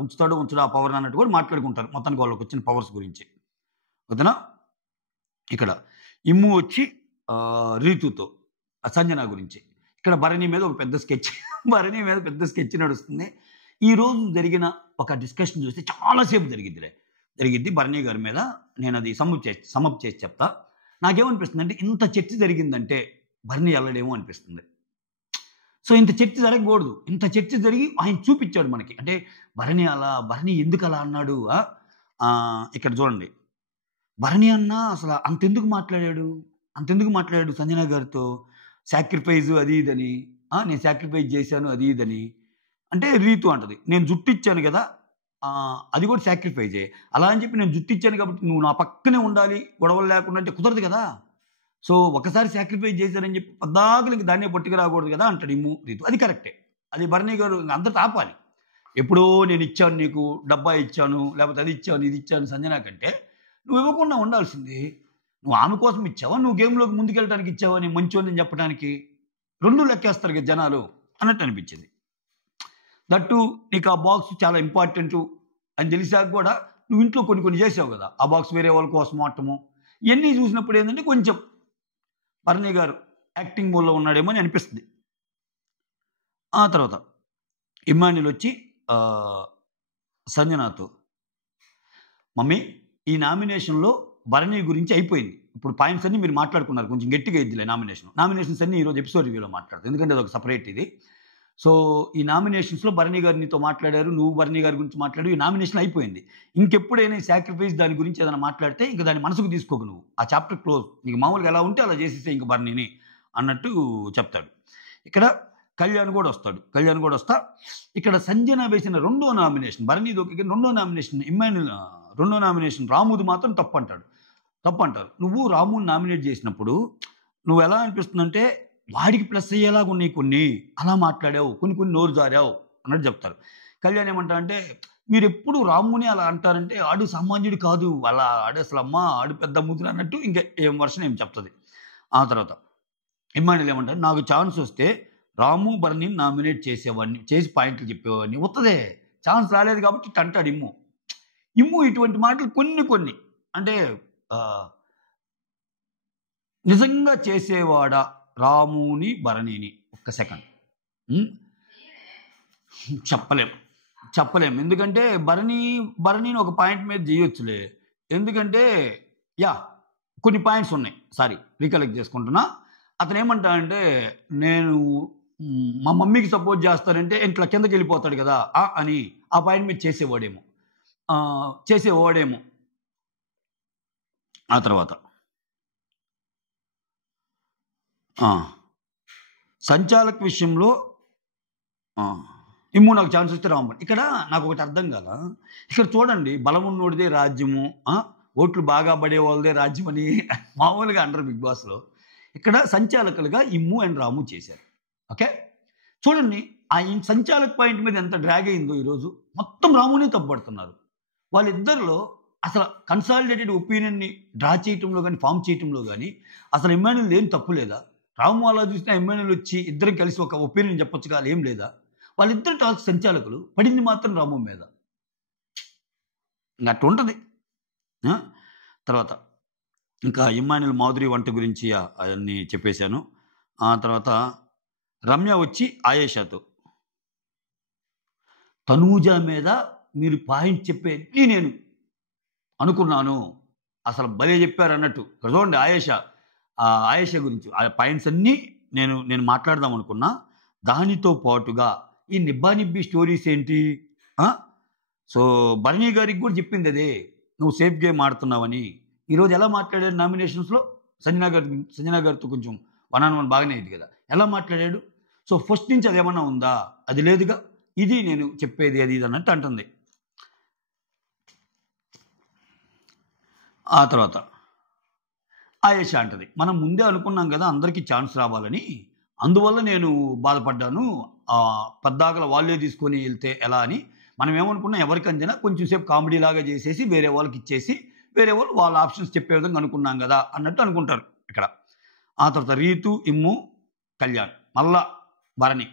ఉంచుతాడు ఆ పవర్ అన్నట్టు కూడా మాట్లాడుకుంటారు. మొత్తానికి వాళ్ళకి వచ్చిన పవర్స్ గురించి. ఓకేనా, ఇక్కడ ఇమ్ము వచ్చి రీతుతో సంజన గురించి, ఇక్కడ భరణి మీద ఒక పెద్ద స్కెచ్ నడుస్తుంది. ఈరోజు జరిగిన ఒక డిస్కషన్ చూస్తే చాలాసేపు జరిగిద్ది భరణి గారి మీద. నేను అది సమప్ చేసి చెప్తా. నాకేమనిపిస్తుంది అంటే, ఇంత చర్చ జరిగిందంటే భరణి వెళ్ళడేమో అనిపిస్తుంది. సో ఇంత చర్చ జరగకూడదు, ఇంత చర్చ జరిగి ఆయన చూపించాడు మనకి, అంటే భరణి ఎందుకు అలా అన్నాడు. ఇక్కడ చూడండి, భరణి అన్న అసలు అంతెందుకు మాట్లాడాడు సంజన గారితో, సాక్రిఫైజ్ అది ఇదని, నేను సాక్రిఫైజ్ చేశాను అది ఇదని. అంటే రీతు అంటది, నేను జుట్టు ఇచ్చాను కదా, అది కూడా సాక్రిఫైజే. అలా అని చెప్పి నేను జుట్టు ఇచ్చాను కాబట్టి నువ్వు నా పక్కనే ఉండాలి, గొడవలు లేకుండా అంటే కుదరదు కదా! సో, ఒకసారి సాక్రిఫైస్ చేశారని చెప్పి పద్దాకలు ఇంక దాన్నే పట్టుకు రాకూడదు కదా అంటాడు ఇమ్ము, రీతు. అది కరెక్టే. అది భరణి గారు ఇంక అందరితో ఆపాలి. ఎప్పుడో నేను ఇచ్చాను నీకు, డబ్బా ఇచ్చాను, లేకపోతే అది ఇచ్చాను, ఇది ఇచ్చాను సంజన కంటే, నువ్వు ఇవ్వకుండా ఉండాల్సింది. నువ్వు ఆమె కోసం ఇచ్చావా, నువ్వు గేమ్‌లోకి ముందుకెళ్ళడానికి ఇచ్చావా, నేను మంచోడిని చెప్పడానికి? 2 లెక్కేస్తారు కదా జనాలు అన్నట్టు అనిపించింది. దట్టు నీకు ఆ బాక్స్ చాలా ఇంపార్టెంటు అని తెలిసాక కూడా నువ్వు ఇంట్లో కొన్ని కొన్ని చేసావు కదా! ఆ బాక్స్ వేరే వాళ్ళ కోసం వాడటము. ఇయన్నీ చూసినప్పుడు ఏందంటే కొంచెం భరణి గారు యాక్టింగ్ మోడ్‌లో ఉన్నాడేమో అని అనిపిస్తుంది. ఆ తర్వాత ఇమ్మాన్యుల్ వచ్చి సంజనాతో, మమ్మీ ఈ నామినేషన్‌లో భరణి గురించి అయిపోయింది. ఇప్పుడు పాయింట్స్ అన్నీ మీరు మాట్లాడుకున్నారు. కొంచెం గట్టిగా ఇద్దిలే నామినేషన్. నామినేషన్స్ అన్నీ ఈరోజు ఎపిసోడ్ రివ్యూలో మాట్లాడతాం. ఎందుకంటే అదొక సెపరేట్ ఇది. సో, ఈ నామినేషన్స్‌లో భరణి గారు నీతో మాట్లాడారు. నువ్వు భరణి గారి గురించి మాట్లాడావు. ఈ నామినేషన్ అయిపోయింది. ఇంకెప్పుడైనా ఈ సాక్రిఫైస్ దాని గురించి ఏదైనా మాట్లాడితే ఇంక దాన్ని మనసుకు తీసుకోకు నువ్వు. ఆ చాప్టర్ క్లోజ్. నీకు మామూలుగా ఎలా ఉంటే అలా చేసేసేయి ఇంక భరణిని అన్నట్టు చెప్తాడు. ఇక్కడ కళ్యాణ్ కూడా వస్తాడు. కళ్యాణ్ కూడా వస్తా ఇక్కడ సంజన వేసిన రెండో నామినేషన్ భరణిది ఓకే. రెండో నామినేషన్ ఇమ్మాన్యుల్, రెండో నామినేషన్ రాముది మాత్రం తప్పంటారు. నువ్వు రాముని నామినేట్ చేసినప్పుడు నువ్వు ఎలా అనిపిస్తుందంటే వాడికి ప్లస్ అయ్యేలాగా ఉన్నాయి కొన్ని, అలా మాట్లాడావు, కొన్ని కొన్ని నోరు జారావు అన్నట్టు చెప్తారు. కళ్యాణ్ ఏమంటా అంటే మీరెప్పుడు రాముని అలా అంటారంటే ఆడు సామాన్యుడు కాదు, అలా ఆడు అసలు అమ్మ ఆడు పెద్ద ముద్దులు అన్నట్టు ఇంకా ఏం వర్షన్ ఏం చెప్తుంది. ఆ తర్వాత ఇమ్మాన్యుల్ ఏమంటారు, నాకు ఛాన్స్ వస్తే రాము భరణిని నామినేట్ చేసేవాడిని, చేసి పాయింట్లు చెప్పేవాడిని. వస్తుందే ఛాన్స్ రాలేదు కాబట్టి ఇట్ట అంటాడు ఇమ్ము ఇటువంటి మాటలు కొన్ని కొన్ని అంటే నిజంగా చేసేవాడా రాముని భరణిని? ఒక్క సెకండ్ చెప్పలేం. ఎందుకంటే భరణిని ఒక పాయింట్ మీద చేయొచ్చులే. ఎందుకంటే కొన్ని పాయింట్స్ ఉన్నాయి. రీకలెక్ట్ చేసుకుంటున్నా. అతను ఏమంటాడంటే నేను మా మమ్మీకి సపోర్ట్ చేస్తానంటే ఇట్లా కిందకి వెళ్ళిపోతాడు కదా అని ఆ పాయింట్ మీద చేసేవాడేమో. ఆ తర్వాత సంచాలక్ విషయంలో ఇమ్ము నాకు ఛాన్స్ వస్తే రాము. ఇక్కడ నాకు ఒకటి అర్థం కాల. ఇక్కడ చూడండి, బలం ఉన్నోడిదే రాజ్యము, ఓట్లు బాగా పడే వాళ్ళదే రాజ్యం అని మామూలుగా అంటారు బిగ్ బాస్లో. ఇక్కడ సంచాలకులుగా ఇమ్ము అండ్ రాము చేశారు. ఓకే, చూడండి ఆ సంచాలక్ పాయింట్ మీద ఎంత డ్రాగ్ అయిందో ఈరోజు. మొత్తం రామునే తప్పుపడుతున్నారు. వాళ్ళిద్దరిలో అసలు కన్సాలిడేటెడ్ ఒపీనియన్ని డ్రా చేయటంలో కానీ ఫామ్ చేయటంలో కానీ అసలు ఇమ్మాన్యుల్ ఏం తప్పు లేదా? రాము అలా చూసినా ఇమ్మాన్యుల్ వచ్చి ఇద్దరం కలిసి ఒక ఒపీనియన్ చెప్పొచ్చు కదా, ఏం లేదా? వాళ్ళిద్దరు టాస్క్ సంచాలకులు, పడింది మాత్రం రాము మీద. ఇంకా అట్టు ఉంటుంది. తర్వాత ఇంకా ఇమ్మాన్యుల్ మాధురి వంట గురించి అవన్నీ చెప్పేశాను. ఆ తర్వాత రమ్య వచ్చి ఆయేషాతో, తనూజ మీద మీరు పాయింట్ చెప్పేది నేను అనుకున్నాను, అసలు భలే చెప్పారు అన్నట్టు. చూడండి ఆయేషా గురించి ఆ పాయింట్స్ అన్నీ నేను మాట్లాడదాం అనుకున్నా. దానితో పాటుగా ఈ నిబ్బా స్టోరీస్ ఏంటి? సో భరణి గారికి కూడా చెప్పింది అదే, నువ్వు సేఫ్ గేమ్ ఆడుతున్నావని. ఈరోజు ఎలా మాట్లాడాడు నామినేషన్స్లో? సంజన గారితో కొంచెం 1-on-1 బాగానే అయింది కదా, ఎలా మాట్లాడాడు? సో ఫస్ట్ నుంచి అది ఏమన్నా ఉందా? అది లేదుగా. ఇది నేను చెప్పేది అది ఇది అన్నట్టు అంటుంది. ఆ తర్వాత ఆయేషా అంటది, మనం ముందే అనుకున్నాం కదా అందరికీ ఛాన్స్ రావాలని, అందువల్ల నేను బాధపడ్డాను. పద్దాకల వాళ్ళే తీసుకొని వెళ్తే ఎలా అని మనం ఏమనుకున్నాం, ఎవరికి అందినా కొంచెం సేపు కామెడీ లాగా చేసేసి వేరే వాళ్ళకి ఇచ్చేసి వేరే వాళ్ళు వాళ్ళ ఆప్షన్స్ చెప్పే విధంగా అనుకున్నాం కదా అన్నట్టు అనుకుంటారు ఇక్కడ. ఆ తర్వాత రీతు, ఇమ్ము, కళ్యాణ్, మళ్ళా భరణి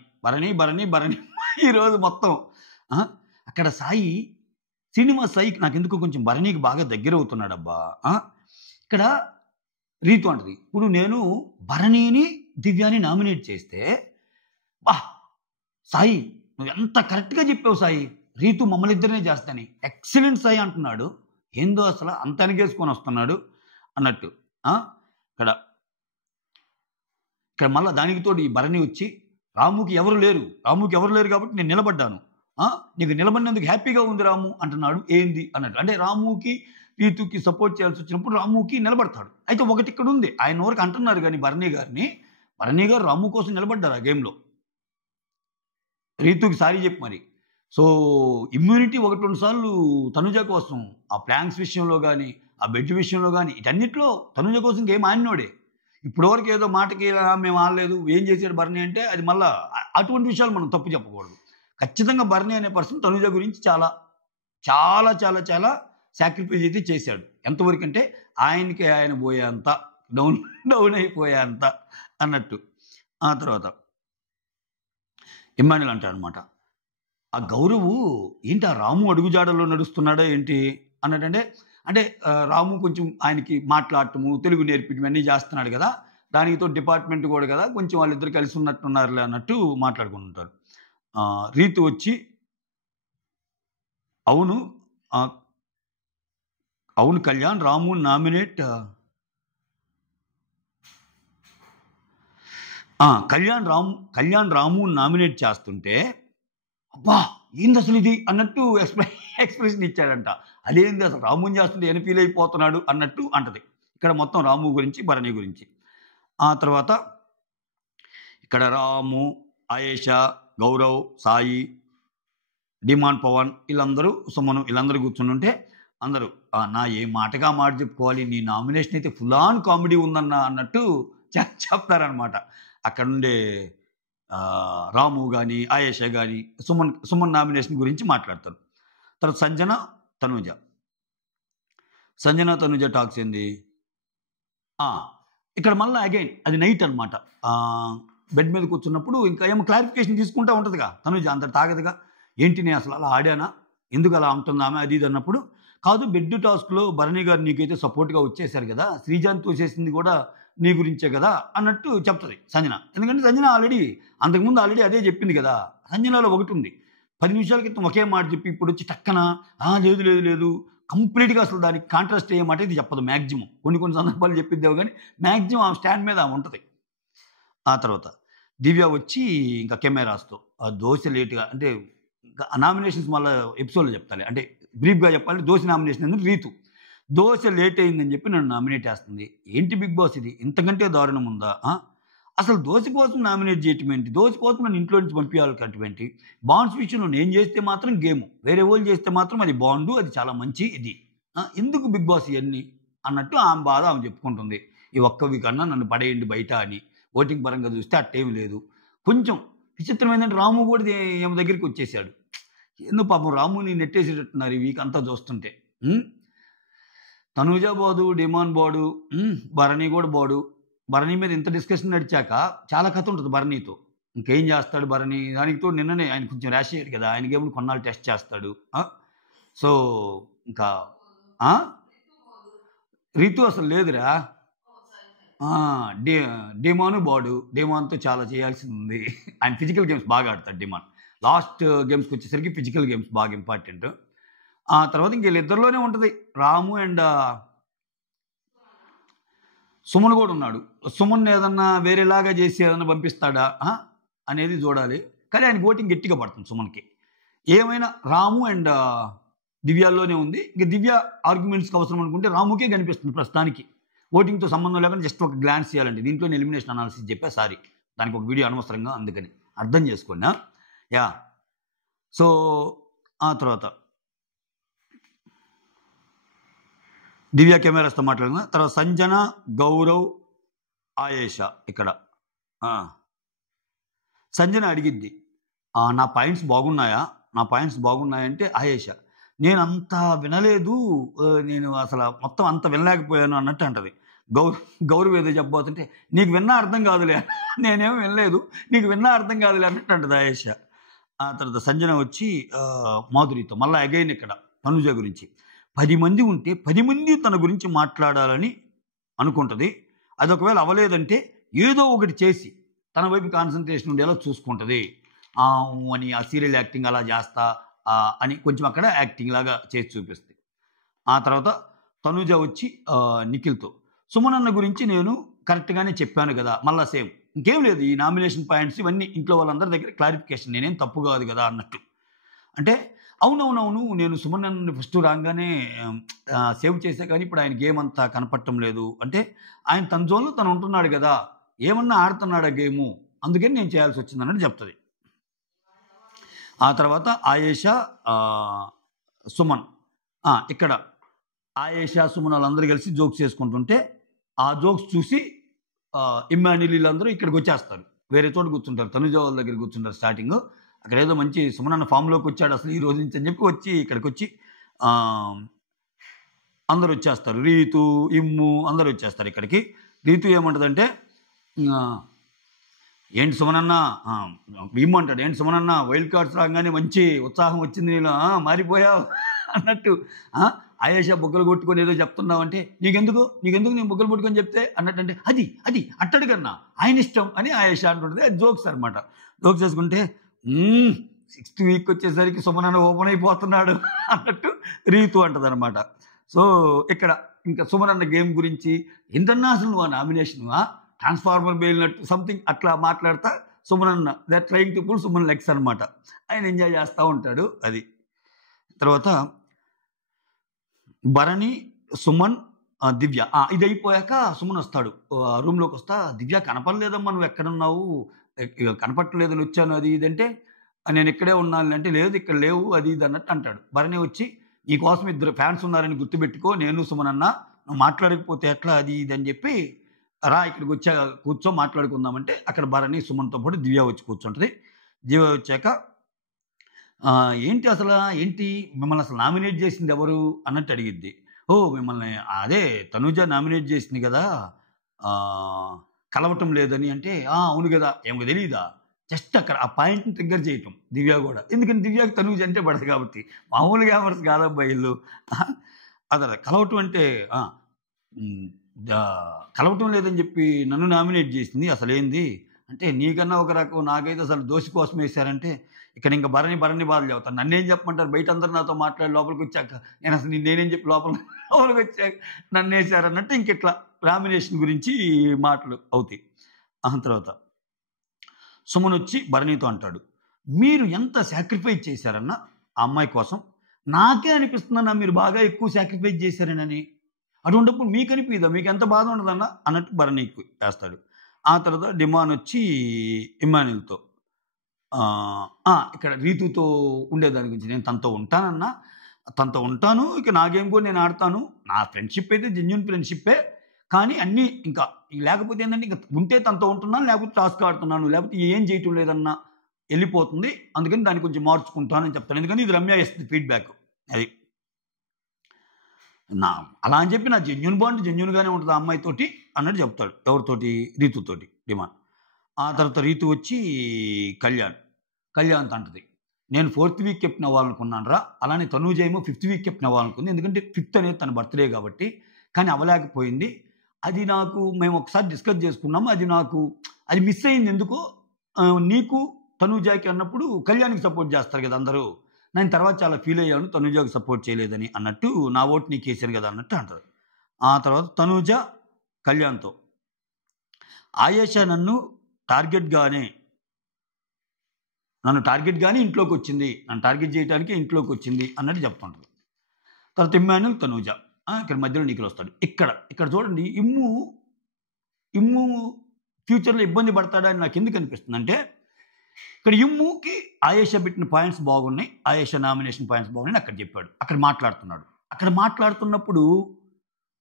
ఈరోజు మొత్తం అక్కడ శ్రీనివాస్ సాయి నాకు ఎందుకు కొంచెం భరణికి బాగా దగ్గర అవుతున్నాడు అబ్బా. ఇక్కడ రీతు అంటది, ఇప్పుడు నేను భరణిని దివ్యాని నామినేట్ చేస్తే సాయి నువ్వు ఎంత కరెక్ట్గా చెప్పావు సాయి, రీతు మమ్మల్ని ఇద్దరినే చేస్తాని, ఎక్సలెంట్ సాయి అంటున్నాడు. ఏందో అసలు అంత అనిగేసుకొని వస్తున్నాడు అన్నట్టు. ఇక్కడ మళ్ళీ దానికి తోడు ఈ భరణి వచ్చి రాముకి ఎవరు లేరు కాబట్టి నేను నిలబడ్డాను, నీకు నిలబడినందుకు హ్యాపీగా ఉంది రాము అంటున్నాడు. ఏంది అన్నట్టు. అంటే రాముకి రీతుకి సపోర్ట్ చేయాల్సి వచ్చినప్పుడు రాముకి నిలబడతాడు. అయితే ఒకటి ఇక్కడ ఉంది, ఆయన వరకు అంటున్నారు కానీ భరణి గారు రాము కోసం నిలబడ్డారు ఆ గేమ్లో. రీతుకి సారీ చెప్పి మరి సో ఇమ్యూనిటీ 1-2 సార్లు తనుజ కోసం ఆ ప్లాంక్స్ విషయంలో కానీ, ఆ బెడ్ విషయంలో కానీ, వీటన్నిటిలో తనుజ కోసం గేమ్ ఆడినోడే. ఇప్పటివరకు ఏదో మాటకి మేము ఆడలేదు, ఏం చేసాడు బర్నీ అంటే అది మళ్ళా అటువంటి విషయాలు మనం తప్పు చెప్పకూడదు. ఖచ్చితంగా బర్నీ అనే పర్సన్ తనుజ గురించి చాలా చాలా చాలా చాలా సాక్రిఫైస్ అయితే చేశాడు. ఎంతవరకు అంటే ఆయనకి ఆయన పోయేంత డౌన్ అయిపోయేంత అన్నట్టు. ఆ తర్వాత ఇమ్మాన్యుల్ అంటాడనమాట, ఆ గౌరవు ఏంటి ఆ రాము అడుగుజాడల్లో నడుస్తున్నాడా ఏంటి అన్నట్టంటే, అంటే రాము కొంచెం ఆయనకి మాట్లాడటము, తెలుగు నేర్పించడం అన్నీ చేస్తున్నాడు కదా, దానితో డిపార్ట్మెంట్ కూడా కదా, కొంచెం వాళ్ళిద్దరు కలిసి ఉన్నట్టున్నారులే అన్నట్టు మాట్లాడుకుంటుంటారు. రీతు వచ్చి అవును అవును కళ్యాణ్ రాము నామినేట్ కళ్యాణ్ రాము నామినేట్ చేస్తుంటే అబ్బా ఏంది అసలు ఇది అన్నట్టు ఎక్స్ప్రెషన్ ఇచ్చాడంట. అదేంది అసలు రాముని చేస్తుంటే ఏం ఫీల్ అయిపోతున్నాడు అన్నట్టు అంటది. ఇక్కడ మొత్తం రాము గురించి, భరణి గురించి. ఆ తర్వాత ఇక్కడ రాము, ఆయేషా, గౌరవ్, సాయి, డిమాండ్ పవన్, వీళ్ళందరూ సుమను వీళ్ళందరూ కూర్చుని ఉంటే అందరూ నా ఏ మాటగా మాట చెప్పుకోవాలి, నీ నామినేషన్ అయితే ఫుల్ ఆన్ కామెడీ ఉందన్న అన్నట్టు చెప్తారనమాట. అక్కడ ఉండే రాము కానీ, ఆయేషా కానీ సుమన్ నామినేషన్ గురించి మాట్లాడతారు. తర్వాత సంజన తనుజ టాక్స్ ఏంది, ఇక్కడ మళ్ళీ అగైన్ అది నైట్ అనమాట. బెడ్ మీద కూర్చున్నప్పుడు ఇంకా ఏమో క్లారిఫికేషన్ తీసుకుంటూ ఉంటుందిగా తనుజ, అంత తాగదుగా, ఏంటి నేను అసలు అలా ఆడానా, ఎందుకు అలా ఉంటుంది ఆమె అది ఇది అన్నప్పుడు, కాదు బెడ్ టాస్క్లో భరణి గారు నీకైతే సపోర్ట్గా వచ్చేసారు కదా, శ్రీజాన్ తోసేసింది కూడా నీ గురించే కదా అన్నట్టు చెప్తుంది సంజన. ఎందుకంటే సంజన అంతకుముందు ఆల్రెడీ అదే చెప్పింది కదా. సంజనలో ఒకటి ఉంది, 10 నిమిషాల క్రితం ఒకే మాట చెప్పి ఇప్పుడు వచ్చి టక్కన లేదు లేదు లేదు కంప్లీట్గా అసలు దానికి కాంట్రాస్ట్ ఏ మాట ఇది చెప్పదు మ్యాక్సిమం. కొన్ని సందర్భాలు చెప్పిద్దావు కానీ మ్యాక్సిమం ఆ స్టాండ్ మీద ఆమె ఉంటుంది. ఆ తర్వాత దివ్య వచ్చి ఇంకా కెమెరాస్తో దోశ లేటుగా, అంటే ఇంకా నామినేషన్స్ మళ్ళీ ఎపిసోడ్లో చెప్తాలి, అంటే బ్రీఫ్గా చెప్పాలి. దోశ నామినేషన్ ఎందుకు రీతు దోశ లేట్ అయిందని చెప్పి నన్ను నామినేట్ చేస్తుంది. ఏంటి బిగ్ బాస్ ఇది, ఇంతకంటే దారుణం ఉందా? అసలు దోశ కోసం నామినేట్ చేయటం ఏంటి, దోశ కోసం నన్ను ఇంట్లో నుంచి పంపించాలి. బాండ్స్ విషయంలో నేను చేస్తే మాత్రం గేము, వేరే వాళ్ళు చేస్తే మాత్రం అది బాండు, అది చాలా మంచి ఇది, ఎందుకు బిగ్ బాస్ ఇవన్నీ అన్నట్టు ఆమె బాధ ఆమె చెప్పుకుంటుంది. ఈ ఒక్క వీక్ అన్నా నన్ను పడేయండి బయట అని. ఓటింగ్ పరంగా చూస్తే అట్టేమి లేదు. కొంచెం విచిత్రం ఏంటంటే రాము కూడా ఏమ దగ్గరికి వచ్చేసాడు. ఎందుకు పాపం రాముని నెట్టేసేటట్టున్నారు ఈ వీక్ అంతా చూస్తుంటే. తనూజ బాడు, డిమాండ్ బాడు, భరణి కూడా బాడు. భరణి మీద ఇంత డిస్కషన్ నడిచాక చాలా కథ ఉంటుంది భరణితో. ఇంకేం చేస్తాడు భరణి, దానితో నిన్ననే ఆయన కొంచెం ర్యాష్ అయ్యాడు కదా, ఆయనకి ఏమో కొన్నాళ్ళు టెస్ట్ చేస్తాడు. సో ఇంకా రీతు అసలు లేదురా, డిమాను బాడు. డిమాన్తో చాలా చేయాల్సింది ఉంది. ఆయన ఫిజికల్ గేమ్స్ బాగా ఆడతాడు డిమాన్. లాస్ట్ గేమ్స్కి వచ్చేసరికి ఫిజికల్ గేమ్స్ బాగా ఇంపార్టెంట్. ఆ తర్వాత ఇంక వీళ్ళిద్దరిలోనే ఉంటుంది, రాము అండ్ సుమన్ కూడా ఉన్నాడు. సుమన్ ఏదన్నా వేరేలాగా చేసి ఏదన్నా పంపిస్తాడా అనేది చూడాలి. కానీ ఆయన ఓటింగ్ గట్టిగా పడుతుంది సుమన్కి. ఏమైనా రాము అండ్ దివ్యాల్లోనే ఉంది. ఇంక దివ్య ఆర్గ్యుమెంట్స్కి అవసరం అనుకుంటే రాముకే కనిపిస్తుంది ప్రస్తుతానికి. ఓటింగ్తో సంబంధం లేకుండా జస్ట్ ఒక గ్లాన్స్ చేయాలండి. దీంట్లో ఎలిమినేషన్ అనాలిసిస్ చెప్పా, సారీ దానికి ఒక వీడియో అనవసరంగా, అందుకని అర్థం చేసుకోండి. యా, సో ఆ తర్వాత దివ్య కెమెరాస్తో మాట్లాడుతున్నా. తర్వాత సంజన, గౌరవ్, ఆయేషా. ఇక్కడ సంజన అడిగిద్ది, నా పాయింట్స్ బాగున్నాయంటే ఆయేషా నేను అంత వినలేదు, నేను అసలు మొత్తం అంత వినలేకపోయాను అన్నట్టు అంటది. గౌరవ్ ఏదో చెప్పబోతుంటే నీకు విన్నా అర్థం కాదులే, నేనేమో వినలేదు, నీకు విన్నా అర్థం కాదులే అన్నట్టు అంటది ఆయేషా. ఆ తర్వాత సంజన వచ్చి మాధురితో మళ్ళీ అగైన్ ఇక్కడ తనుజ గురించి 10 మంది ఉంటే 10 మంది తన గురించి మాట్లాడాలని అనుకుంటుంది. అది ఒకవేళ అవ్వలేదంటే ఏదో ఒకటి చేసి తన వైపు కాన్సన్ట్రేషన్ ఉండేలా చూసుకుంటుంది అని. ఆ సీరియల్ యాక్టింగ్ అలా చేస్తా అని కొంచెం అక్కడ యాక్టింగ్ లాగా చేసి చూపిస్తుంది. ఆ తర్వాత తనుజ వచ్చి నిఖిల్తో సుమనన్న గురించి నేను కరెక్ట్గానే చెప్పాను కదా, మళ్ళా సేమ్ ఇంకేం లేదు, ఈ నామినేషన్ పాయింట్స్ ఇవన్నీ ఇంట్లో వాళ్ళందరి దగ్గర క్లారిఫికేషన్, నేనేం తప్పు కాదు కదా అన్నట్టు. అంటే అవునవునవును, నేను సుమనన్న ఫస్ట్ రాగానే సేవ్ చేసా కానీ ఇప్పుడు ఆయన గేమ్ అంతా కనపడటం లేదు అంటే, ఆయన తన జోన్లో తను ఉంటున్నాడు కదా, ఏమన్నా ఆడుతున్నాడా గేము, అందుకని నేను చేయాల్సి వచ్చింది అన్నట్టు చెప్తుంది. ఆ తర్వాత ఆయేషా, సుమన్, ఇక్కడ ఆయేషా, సుమన్ వాళ్ళందరూ కలిసి జోక్స్ చేసుకుంటుంటే ఆ జోక్స్ చూసి ఇమ్మాన్యుల్ వీళ్ళందరూ ఇక్కడికి వచ్చేస్తారు. వేరే చోట కూర్చుంటారు, తనుజ వాళ్ళ దగ్గర కూర్చుంటారు. స్టార్టింగ్ అక్కడ ఏదో మంచి సుమన్ అన్న ఫామ్లోకి వచ్చాడు అసలు ఈ రోజు నుంచి అని చెప్పి వచ్చి ఇక్కడికి వచ్చి అందరూ వచ్చేస్తారు. రీతు, ఇమ్ము అందరూ వచ్చేస్తారు ఇక్కడికి. రీతు ఏమంటుందంటే, ఏంటి సుమనన్న, ఇమ్ము అంటాడు, ఏంటి సుమనన్న వైల్డ్ కార్డ్స్ రాగానే మంచి ఉత్సాహం వచ్చింది నీలో, మారిపోయావు అన్నట్టు. ఆయేషా బొగ్గలు కొట్టుకొని ఏదో చెప్తున్నావంటే, నీకెందుకు నేను బొగ్గలు కొట్టుకొని చెప్తే అన్నట్టు. అంటే అది అది అట్టడు కన్నా ఆయన ఇష్టం అని ఆయేషా అంటుంటుంది. అది జోక్స్ అనమాట. జోక్స్ చేసుకుంటే 6th వీక్ వచ్చేసరికి సుమనన్న ఓపెన్ అయిపోతున్నాడు అన్నట్టు రీతు అంటది అనమాట. సో ఇక్కడ ఇంకా సుమనన్న గేమ్ గురించి, ఏంటన్నా అసలు నువ్వు నామినేషన్ ట్రాన్స్ఫార్మర్ బేలినట్టు సంథింగ్ అట్లా మాట్లాడతా సుమనన్న they are trying to pull Suman legs అనమాట. ఆయన ఎంజాయ్ చేస్తూ ఉంటాడు. అది తర్వాత భరణి, సుమన్, దివ్య. ఇది అయిపోయాక సుమన్ వస్తాడు రూమ్లోకి. వస్తా, దివ్య కనపడలేదమ్మా, నువ్వు ఎక్కడున్నావు, కనపడలేదు వచ్చాను అది ఇది అంటే, నేను ఇక్కడే ఉన్నాను అంటే, లేదు ఇక్కడ లేవు అది ఇది అన్నట్టు అంటాడు. భరణి వచ్చి, నీకోసం 2 ఫ్యాన్స్ ఉన్నారని గుర్తుపెట్టుకో, నేను సుమన్ అన్న, నువ్వు మాట్లాడకపోతే ఎట్లా అది ఇది అని చెప్పి, రా ఇక్కడికి వచ్చా కూర్చో మాట్లాడుకుందామంటే అక్కడ భరణి సుమన్తో పాటు దివ్య వచ్చి కూర్చుంటుంది. దివ్య వచ్చాక ఏంటి అసలు ఏంటి మిమ్మల్ని అసలు నామినేట్ చేసింది ఎవరు అన్నట్టు అడిగిద్ది. మిమ్మల్ని అదే తనుజ నామినేట్ చేసింది కదా, కలవటం లేదని అంటే, అవును కదా, ఏమో తెలియదా, జస్ట్ అక్కడ ఆ పాయింట్ని ట్రిగ్గర్ చేయటం దివ్య కూడా. ఎందుకంటే దివ్యకి తనుజ అంటే పడదు కాబట్టి. మామూలు గ్యామర్స్ కాదబ్బా ఇల్లు. అదే కలవటం అంటే కలవటం లేదని చెప్పి నన్ను నామినేట్ చేసింది, అసలు ఏంది అంటే, నీకన్నా ఒక రకం, నాకైతే అసలు దోష కోసం వేశారంటే, ఇక్కడ ఇంకా భరణి బాధలు చెబుతాను. నన్నేం చెప్పమంటారు, బయట అందరూ నాతో మాట్లాడి లోపలికి వచ్చాక నేను అసలు నేనేం చెప్పి లోపలికి వచ్చాక నన్ను వేశారన్నట్టు ఇంక ఇట్లా నామినేషన్ గురించి మాటలు అవుతాయి. తర్వాత సుమన్ వచ్చి భరణితో అంటాడు, మీరు ఎంత సాక్రిఫైస్ చేశారన్న ఆ అమ్మాయి కోసం, నాకే అనిపిస్తుందన్నా మీరు బాగా ఎక్కువ సాక్రిఫైస్ చేశారనని. అటువంటిప్పుడు మీకు అనిపిదా, మీకు ఎంత బాధ ఉండదన్న అన్నట్టు భరణికి వేస్తాడు. ఆ తర్వాత డిమాన్ వచ్చి ఇమ్మాన్యుల్తో, ఇక్కడ రీతుతో ఉండేదాని గురించి, నేను తనతో ఉంటానన్నా, తనతో ఉంటాను, ఇక నా గేమ్ కూడా నేను ఆడతాను, నా ఫ్రెండ్షిప్ అయితే జెన్యూన్ ఫ్రెండ్షిప్పే, కానీ అన్నీ ఇంకా లేకపోతే ఏంటంటే ఇంకా ఉంటే తనతో ఉంటున్నాను, లేకపోతే టాస్క్ ఆడుతున్నాను, లేకపోతే ఏం చేయటం లేదన్నా వెళ్ళిపోతుంది, అందుకని దాన్ని కొంచెం మార్చుకుంటానని చెప్తాను. ఎందుకని ఇది రమ్య ఇస్తుంది ఫీడ్బ్యాక్. అది అలా అని చెప్పి నా జెన్యూన్ బాండ్ జెన్యూన్గానే ఉంటుంది ఆ అమ్మాయితోటి అన్నట్టు చెప్తాడు. ఎవరితోటి, రీతుతోటి డిమాండ్. ఆ తర్వాత రీతు వచ్చి కళ్యాణ్ అంటది, నేను 4th వీక్ కెప్టెన్ అవ్వాలనుకున్నాను రా, అలానే తనూజ ఏమో 5th వీక్ కెప్టెన్ అవ్వాలనుకుంది, ఎందుకంటే 5th అనేది తన బర్త్డే కాబట్టి, కానీ అవ్వలేకపోయింది. అది నాకు మేము ఒకసారి డిస్కస్ చేసుకున్నాము, అది మిస్ అయింది ఎందుకో, నీకు తనూజాకి అన్నప్పుడు కళ్యాణ్కి సపోర్ట్ చేస్తారు కదా అందరూ, నేను తర్వాత చాలా ఫీల్ అయ్యాను తనూజాకి సపోర్ట్ చేయలేదని అన్నట్టు, నా ఓటు నీకు వేసాను కదా అన్నట్టు అంటారు. ఆ తర్వాత తనూజ కళ్యాణ్తో, ఆయేషా నన్ను టార్గెట్ గానే ఇంట్లోకి వచ్చింది, నన్ను టార్గెట్ చేయడానికి ఇంట్లోకి వచ్చింది అన్నట్టు చెప్తుంటుంది. తర్వాత ఇమ్మాన్యుల్, తనూజ ఇక్కడ మధ్యలో నిఖిల్ వస్తాడు. ఇక్కడ చూడండి, ఇమ్ము ఫ్యూచర్లో ఇబ్బంది పడతాడని నాకు ఎందుకు అనిపిస్తుంది అంటే, ఇక్కడ ఇమ్ముకి ఆయేషా పెట్టిన పాయింట్స్ బాగున్నాయి, ఆయేషా నామినేషన్ పాయింట్స్ బాగున్నాయి అక్కడ చెప్పాడు. అక్కడ మాట్లాడుతున్నప్పుడు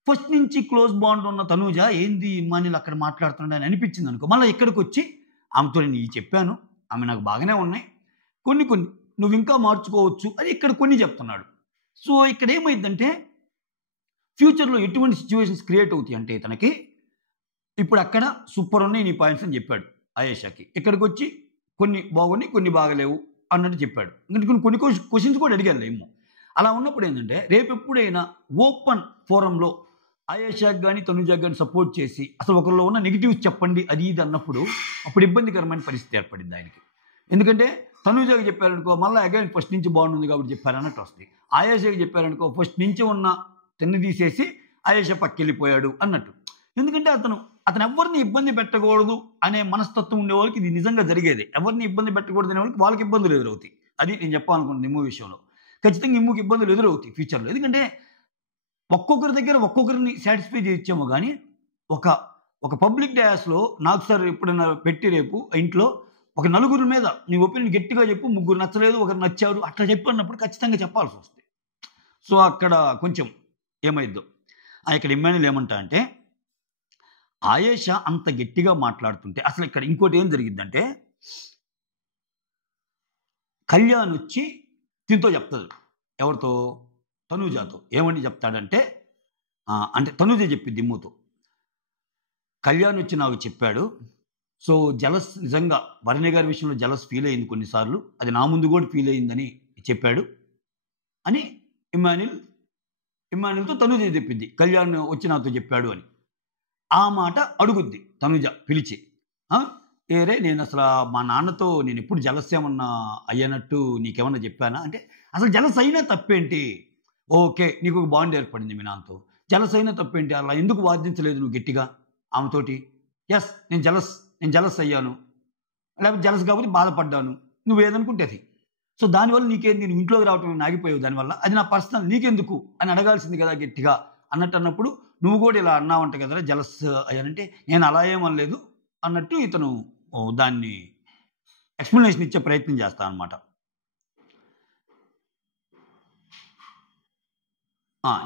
ఫస్ట్ నుంచి క్లోజ్ బాండ్ ఉన్న తనూజ ఏంది ఇమ్మాన్యుల్ అక్కడ మాట్లాడుతున్నాడు అని అనిపించింది అనుకో, మళ్ళీ ఇక్కడికి వచ్చి ఆమెతో నేను చెప్పాను, ఆమె నాకు బాగానే ఉన్నాయి, కొన్ని నువ్వు ఇంకా మార్చుకోవచ్చు అని ఇక్కడ కొన్ని చెప్తున్నాడు. సో ఇక్కడ ఏమైందంటే, ఫ్యూచర్లో ఎటువంటి సిచ్యువేషన్స్ క్రియేట్ అవుతాయి అంటే, తనకి ఇప్పుడు అక్కడ సూపర్ ఉన్నాయి నీ పాయింట్స్ అని చెప్పాడు ఆయేషాకి, ఇక్కడికి వచ్చి కొన్ని బాగున్నాయి కొన్ని బాగలేవు అన్నట్టు చెప్పాడు. ఎందుకంటే కొన్ని క్వశ్చన్స్ కూడా అడిగాను ఏమో. అలా ఉన్నప్పుడు ఏంటంటే, రేపు ఎప్పుడైనా ఓపెన్ ఫోరంలో ఆయేషాకి కానీ తనూజాకి కానీ సపోర్ట్ చేసి అసలు ఒకరిలో ఉన్న నెగిటివ్స్ చెప్పండి అది ఇది అన్నప్పుడు, అప్పుడు ఇబ్బందికరమైన పరిస్థితి ఏర్పడింది ఆయనకి. ఎందుకంటే తనూజాకి చెప్పారనుకో, మళ్ళీ అగైన్ ఫస్ట్ నుంచి బాగుంది కాబట్టి చెప్పారన్నట్టు వస్తుంది. ఆయేషాకి చెప్పారనుకో, ఫస్ట్ నుంచి ఉన్న తెన్ని తీసేసి ఆయేషా పక్కెళ్ళిపోయాడు అన్నట్టు. ఎందుకంటే అతను ఎవరిని ఇబ్బంది పెట్టకూడదు అనే మనస్తత్వం ఉండే వాళ్ళకి ఇది నిజంగా జరిగేది. ఎవరిని ఇబ్బంది పెట్టకూడదు అనే వాళ్ళకి ఇబ్బందులు ఎదురవుతాయి. అది నేను చెప్పాలనుకున్నాను ఇమ్ము విషయంలో. ఖచ్చితంగా ఇమ్ముకి ఇబ్బందులు ఎదురవుతాయి ఫ్యూచర్లో. ఎందుకంటే ఒక్కొక్కరి దగ్గర ఒక్కొక్కరిని సాటిస్ఫై చేయొచ్చేమో కానీ, ఒక పబ్లిక్ డయాస్లో నాకు సార్ ఎప్పుడైనా పెట్టి రేపు ఇంట్లో ఒక నలుగురి మీద నీ ఒపీనియన్ గట్టిగా చెప్పు, ముగ్గురు నచ్చలేదు, ఒకరు నచ్చారు, అట్లా చెప్పు అన్నప్పుడు ఖచ్చితంగా చెప్పాల్సి వస్తుంది. సో అక్కడ కొంచెం ఏమైద్దో. ఇక్కడ ఇమ్మాన్యుల్ ఏమంటా అంటే, ఆయేషా అంత గట్టిగా మాట్లాడుతుంటే అసలు ఇక్కడ ఇంకోటి ఏం జరిగిద్దంటే, కళ్యాణ్ వచ్చి దీంతో చెప్తాడు. ఎవరితో? తనూజాతో. ఏమని చెప్తాడంటే, అంటే తనూజ చెప్పిద్ది ఇమ్ముతో, కళ్యాణ్ వచ్చి నాకు చెప్పాడు, సో జలస్ నిజంగా భరణి గారి విషయంలో జలస్ ఫీల్ అయింది కొన్నిసార్లు, అది నా ముందు కూడా ఫీల్ అయిందని చెప్పాడు అని ఇమ్మాన్యుల్తో తనూజ చెప్పింది, కళ్యాణ్ వచ్చి నాతో చెప్పాడు అని. ఆ మాట అడుగుద్ది తనూజ పిలిచి, ఏరే నేను అసలు మా నాన్నతో నేను ఎప్పుడు జలస్ ఏమన్నా అయ్యనట్టు నీకేమన్నా చెప్పానా అంటే, అసలు జలస్ అయినా తప్పేంటి, ఓకే నీకు ఒక బాండ్ ఏర్పడింది మీ నాన్నతో, జలస్ అయినా తప్పేంటి, అలా ఎందుకు వాదించలేదు నువ్వు గట్టిగా ఆమెతోటి? ఎస్ నేను జలస్ అయ్యాను, లేకపోతే జలస్ కాబట్టి బాధపడ్డాను, నువ్వేదనుకుంటే అది. సో దానివల్ల నీకేంది, నువ్వు ఇంట్లోకి రావటం ఆగిపోయావు, దానివల్ల అది నా పర్సనల్, నీకెందుకు అని అడగాల్సింది కదా గట్టిగా అన్నట్టు. అన్నప్పుడు నువ్వు కూడా ఇలా అన్నావంట కదా జలస్ అయ్యానంటే, నేను అలా ఏమనలేదు అన్నట్టు ఇతను దాన్ని ఎక్స్ప్లెనేషన్ ఇచ్చే ప్రయత్నం చేస్తాను అనమాట.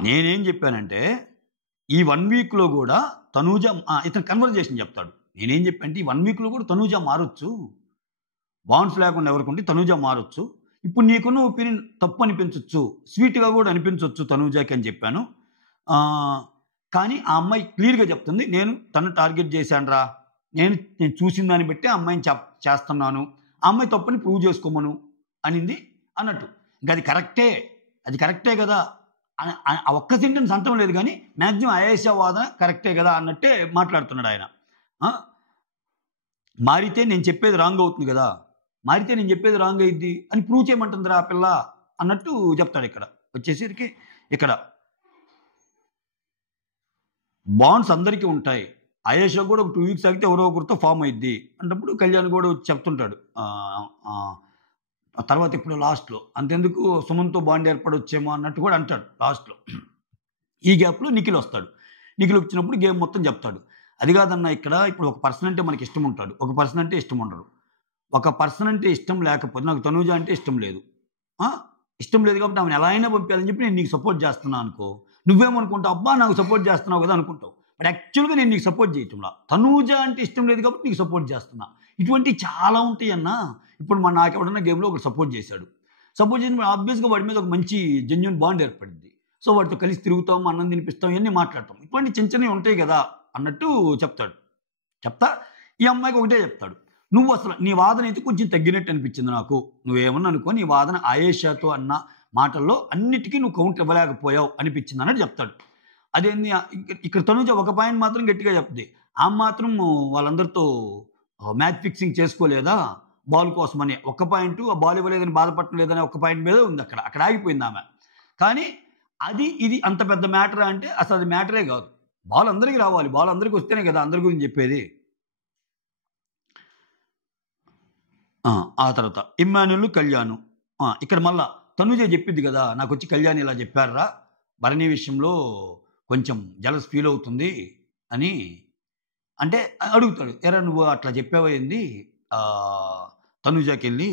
నేనేం చెప్పానంటే, ఈ 1 వీక్లో కూడా తనూజ ఇతను కన్వర్జేషన్ చెప్తాడు. నేనేం చెప్పానంటే, ఈ 1 వీక్లో కూడా తనూజ మారొచ్చు, బాండ్స్ లేకుండా ఎవరికి తనూజ మారొచ్చు, ఇప్పుడు నీకున్న ఒపీనియన్ తప్పు అనిపించవచ్చు, స్వీట్గా కూడా అనిపించవచ్చు తనూజకి అని చెప్పాను. కానీ ఆ అమ్మాయి క్లియర్గా చెప్తుంది, నేను తను టార్గెట్ చేశాను రా, నేను చూసిన దాన్ని బట్టి ఆ అమ్మాయిని చేస్తున్నాను, ఆ అమ్మాయి తప్పని ప్రూవ్ చేసుకోమను అనింది అన్నట్టు. ఇంకా అది కరెక్టే కదా ఆ ఒక్క సెంటెన్స్ అంటం లేదు, కానీ మ్యాక్సిమం ఆయేషా వాదన కరెక్టే కదా అన్నట్టే మాట్లాడుతున్నాడు ఆయన. మారితే నేను చెప్పేది రాంగ్ అవుతుంది కదా, మారితే నేను చెప్పేది రాంగ్ అయ్యిద్ది అని ప్రూవ్ చేయమంటుందిరా ఆ పిల్ల అన్నట్టు చెప్తాడు. ఇక్కడ వచ్చేసరికి ఇక్కడ బాండ్స్ అందరికీ ఉంటాయి, ఆయేషా కూడా ఒక 2 వీక్స్ ఆగితే ఎవరో ఒకరితో ఫామ్ అయ్యిద్ది అన్నప్పుడు కళ్యాణ్ కూడా చెప్తుంటాడు. తర్వాత ఇప్పుడు లాస్ట్లో అంతెందుకు సుమన్తో బాండ్ ఏర్పడొచ్చేమో అన్నట్టు కూడా అంటాడు లాస్ట్లో. ఈ గ్యాప్లో నిఖిల్ వస్తాడు. నిఖిల్ వచ్చినప్పుడు గేమ్ మొత్తం చెప్తాడు. అది కాదన్నా, ఇక్కడ ఇప్పుడు ఒక పర్సన్ అంటే మనకి ఇష్టం ఉంటాడు, ఒక పర్సన్ అంటే ఇష్టం ఉండడు. ఒక పర్సన్ అంటే ఇష్టం లేకపోతే, నాకు తనూజ అంటే ఇష్టం లేదు కాబట్టి ఆమెను ఎలా అయినా పంపించాలని చెప్పి నేను నీకు సపోర్ట్ చేస్తున్నాను అనుకో, నువ్వేమనుకుంటావు, అబ్బా నాకు సపోర్ట్ చేస్తున్నావు కదా అనుకుంటావు. బట్ యాక్చువల్గా నేను నీకు సపోర్ట్ చేయటంలా, తనూజ అంటే ఇష్టం లేదు కాబట్టి నీకు సపోర్ట్ చేస్తున్నా. ఇటువంటివి చాలా ఉంటాయి అన్న. ఇప్పుడు నాకు ఎవడన్నా గేమ్లో ఒకటి సపోర్ట్ చేసినప్పుడు ఆబ్వియస్గా వాడి మీద ఒక మంచి జెన్యూన్ బాండ్ ఏర్పడింది. సో వాడితో కలిసి తిరుగుతాం, అన్నం తినిపిస్తాం, ఇవన్నీ మాట్లాడతాం, ఇటువంటి చిన్నవి ఉంటాయి కదా అన్నట్టు చెప్తా. ఈ అమ్మాయికి ఒకటే చెప్తాడు, నువ్వు అసలు నీ వాదన అయితే కొంచెం తగ్గినట్టు అనిపించింది నాకు, నువ్వేమన్నా అనుకో, నీ వాదన ఆయేషాతో అన్న మాటల్లో అన్నిటికీ నువ్వు కౌంటర్ ఇవ్వలేకపోయావు అనిపించింది అన్నట్టు చెప్తాడు. అదేంది, ఇక్కడ తనూజ ఒక పాయింట్ మాత్రం గట్టిగా చెప్తుంది, ఆ మాత్రం వాళ్ళందరితో మ్యాచ్ ఫిక్సింగ్ చేసుకోలేదా బాల్ కోసమని, ఒక్క పాయింట్ ఆ బాల్ ఇవ్వలేదని బాధపడటం లేదని ఒక్క పాయింట్ మీద ఉంది, అక్కడ ఆగిపోయింది ఆమె. కానీ ఇది అంత పెద్ద మ్యాటరా అంటే అసలు అది మ్యాటరే కాదు, బాల్ అందరికీ రావాలి, బాల్ అందరికీ వస్తేనే కదా అందరి గురించి చెప్పేది. ఆ తర్వాత ఇమ్మాన్యుల్ కళ్యాణ్, ఇక్కడ మళ్ళా తనూజ చెప్పింది కదా, నాకు వచ్చి కళ్యాణ్ ఇలా చెప్పారా భరణి విషయంలో కొంచెం జలస్ ఫీల్ అవుతుంది అని అంటే అడుగుతాడు, ఎరా నువ్వు అట్లా చెప్పావైంది తనూజకి వెళ్ళి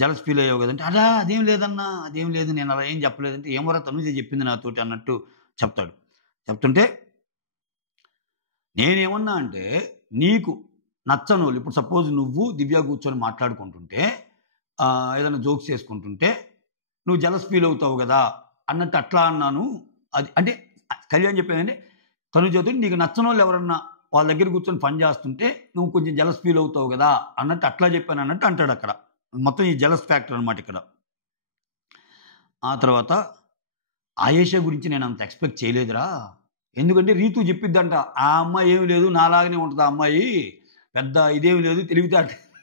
జలస్ ఫీల్ అయ్యావు కదంటే, అదేం లేదన్నా, అదేం లేదు, నేను అలా ఏం చెప్పలేదంటే, ఏమరా తనూజ చెప్పింది నాతోటి అన్నట్టు చెప్తుంటే నేనేమన్నా అంటే, నీకు నచ్చనోళ్ళు, ఇప్పుడు సపోజ్ నువ్వు దివ్య కూర్చొని మాట్లాడుకుంటుంటే ఏదైనా జోక్స్ చేసుకుంటుంటే నువ్వు జలస్ ఫీల్ అవుతావు కదా అన్నట్టు అట్లా అన్నాను. అది అంటే కళ్యాణ్ చెప్పేదంటే, తనూజతో నీకు నచ్చనోళ్ళు ఎవరన్నా వాళ్ళ దగ్గర కూర్చొని పని చేస్తుంటే నువ్వు కొంచెం జలస్ ఫీల్ అవుతావు కదా అన్నట్టు అట్లా చెప్పాను అన్నట్టు అంటాడు. అక్కడ మొత్తం ఈ జలస్ ఫ్యాక్టర్ అనమాట ఇక్కడ. ఆ తర్వాత ఆయేషా గురించి నేను అంత ఎక్స్పెక్ట్ చేయలేదురా, ఎందుకంటే రీతు చెప్పిద్దంట, ఆ అమ్మాయి ఏమి లేదు నాలాగనే ఉంటుంది, ఆ అమ్మాయి పెద్ద ఇదేమి లేదు,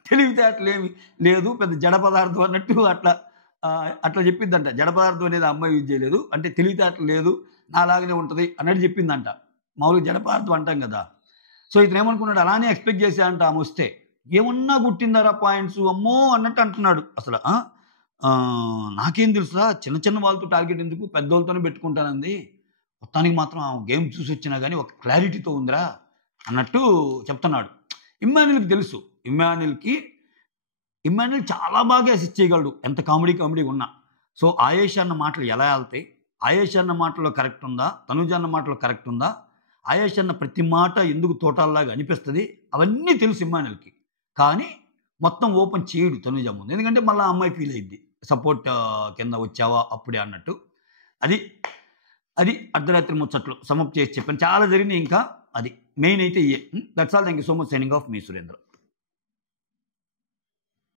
తెలివితేటలేమి లేదు, పెద్ద జడ పదార్థం అన్నట్టు అట్లా చెప్పిందంట. జడ పదార్థం అనేది ఆ అమ్మాయి యూజ్ చేయలేదు, అంటే తెలివితేటలు లేదు, నాలాగనే ఉంటుంది అన్నట్టు చెప్పిందంట. మామూలుగా జడ పదార్థం అంటాం కదా. సో ఇతను ఏమనుకున్నాడు, అలానే ఎక్స్పెక్ట్ చేశాడంట. ఆమె వస్తే ఏమన్నా పుట్టిందారా పాయింట్స్ అమ్మో అన్నట్టు అంటున్నాడు. అసలు నాకేం తెలుసురా, చిన్న వాళ్ళతో టార్గెట్ ఎందుకు, పెద్దోళ్ళతోనే పెట్టుకుంటానంది, మొత్తానికి మాత్రం ఆ గేమ్ చూసి వచ్చినా కానీ ఒక క్లారిటీతో ఉందిరా అన్నట్టు చెప్తున్నాడు. ఇమ్మాన్యుల్కి తెలుసు, ఇమ్మాన్యుల్కి ఇమ్మాన్యుల్ చాలా బాగా అసిస్ట్ చేయగలడు ఎంత కామెడీ ఉన్నా. సో ఆయేష అన్న మాటలు ఎలా వెళ్తాయి, ఆయేష అన్న మాటలో కరెక్ట్ ఉందా, తనుజ అన్న మాటలో కరెక్ట్ ఉందా, ఆయేష అన్న ప్రతి మాట ఎందుకు తోటాల్లాగా అనిపిస్తుంది, అవన్నీ తెలుసు ఇమ్మాన్యుల్కి. కానీ మొత్తం ఓపెన్ చేయడు తనుజ ముందు, ఎందుకంటే మళ్ళీ అమ్మాయి ఫీల్ అయ్యిద్ది, సపోర్ట్ కింద వచ్చావా అప్పుడే అన్నట్టు. అది అది అర్ధరాత్రి ముచ్చట్లు సమప్ చేసి చెప్పాను. చాలా జరిగినాయి ఇంకా. అది మెయిన్ అయితే ఇయే. That's all. Thank you so much. Signing off మీ సురేంద్ర.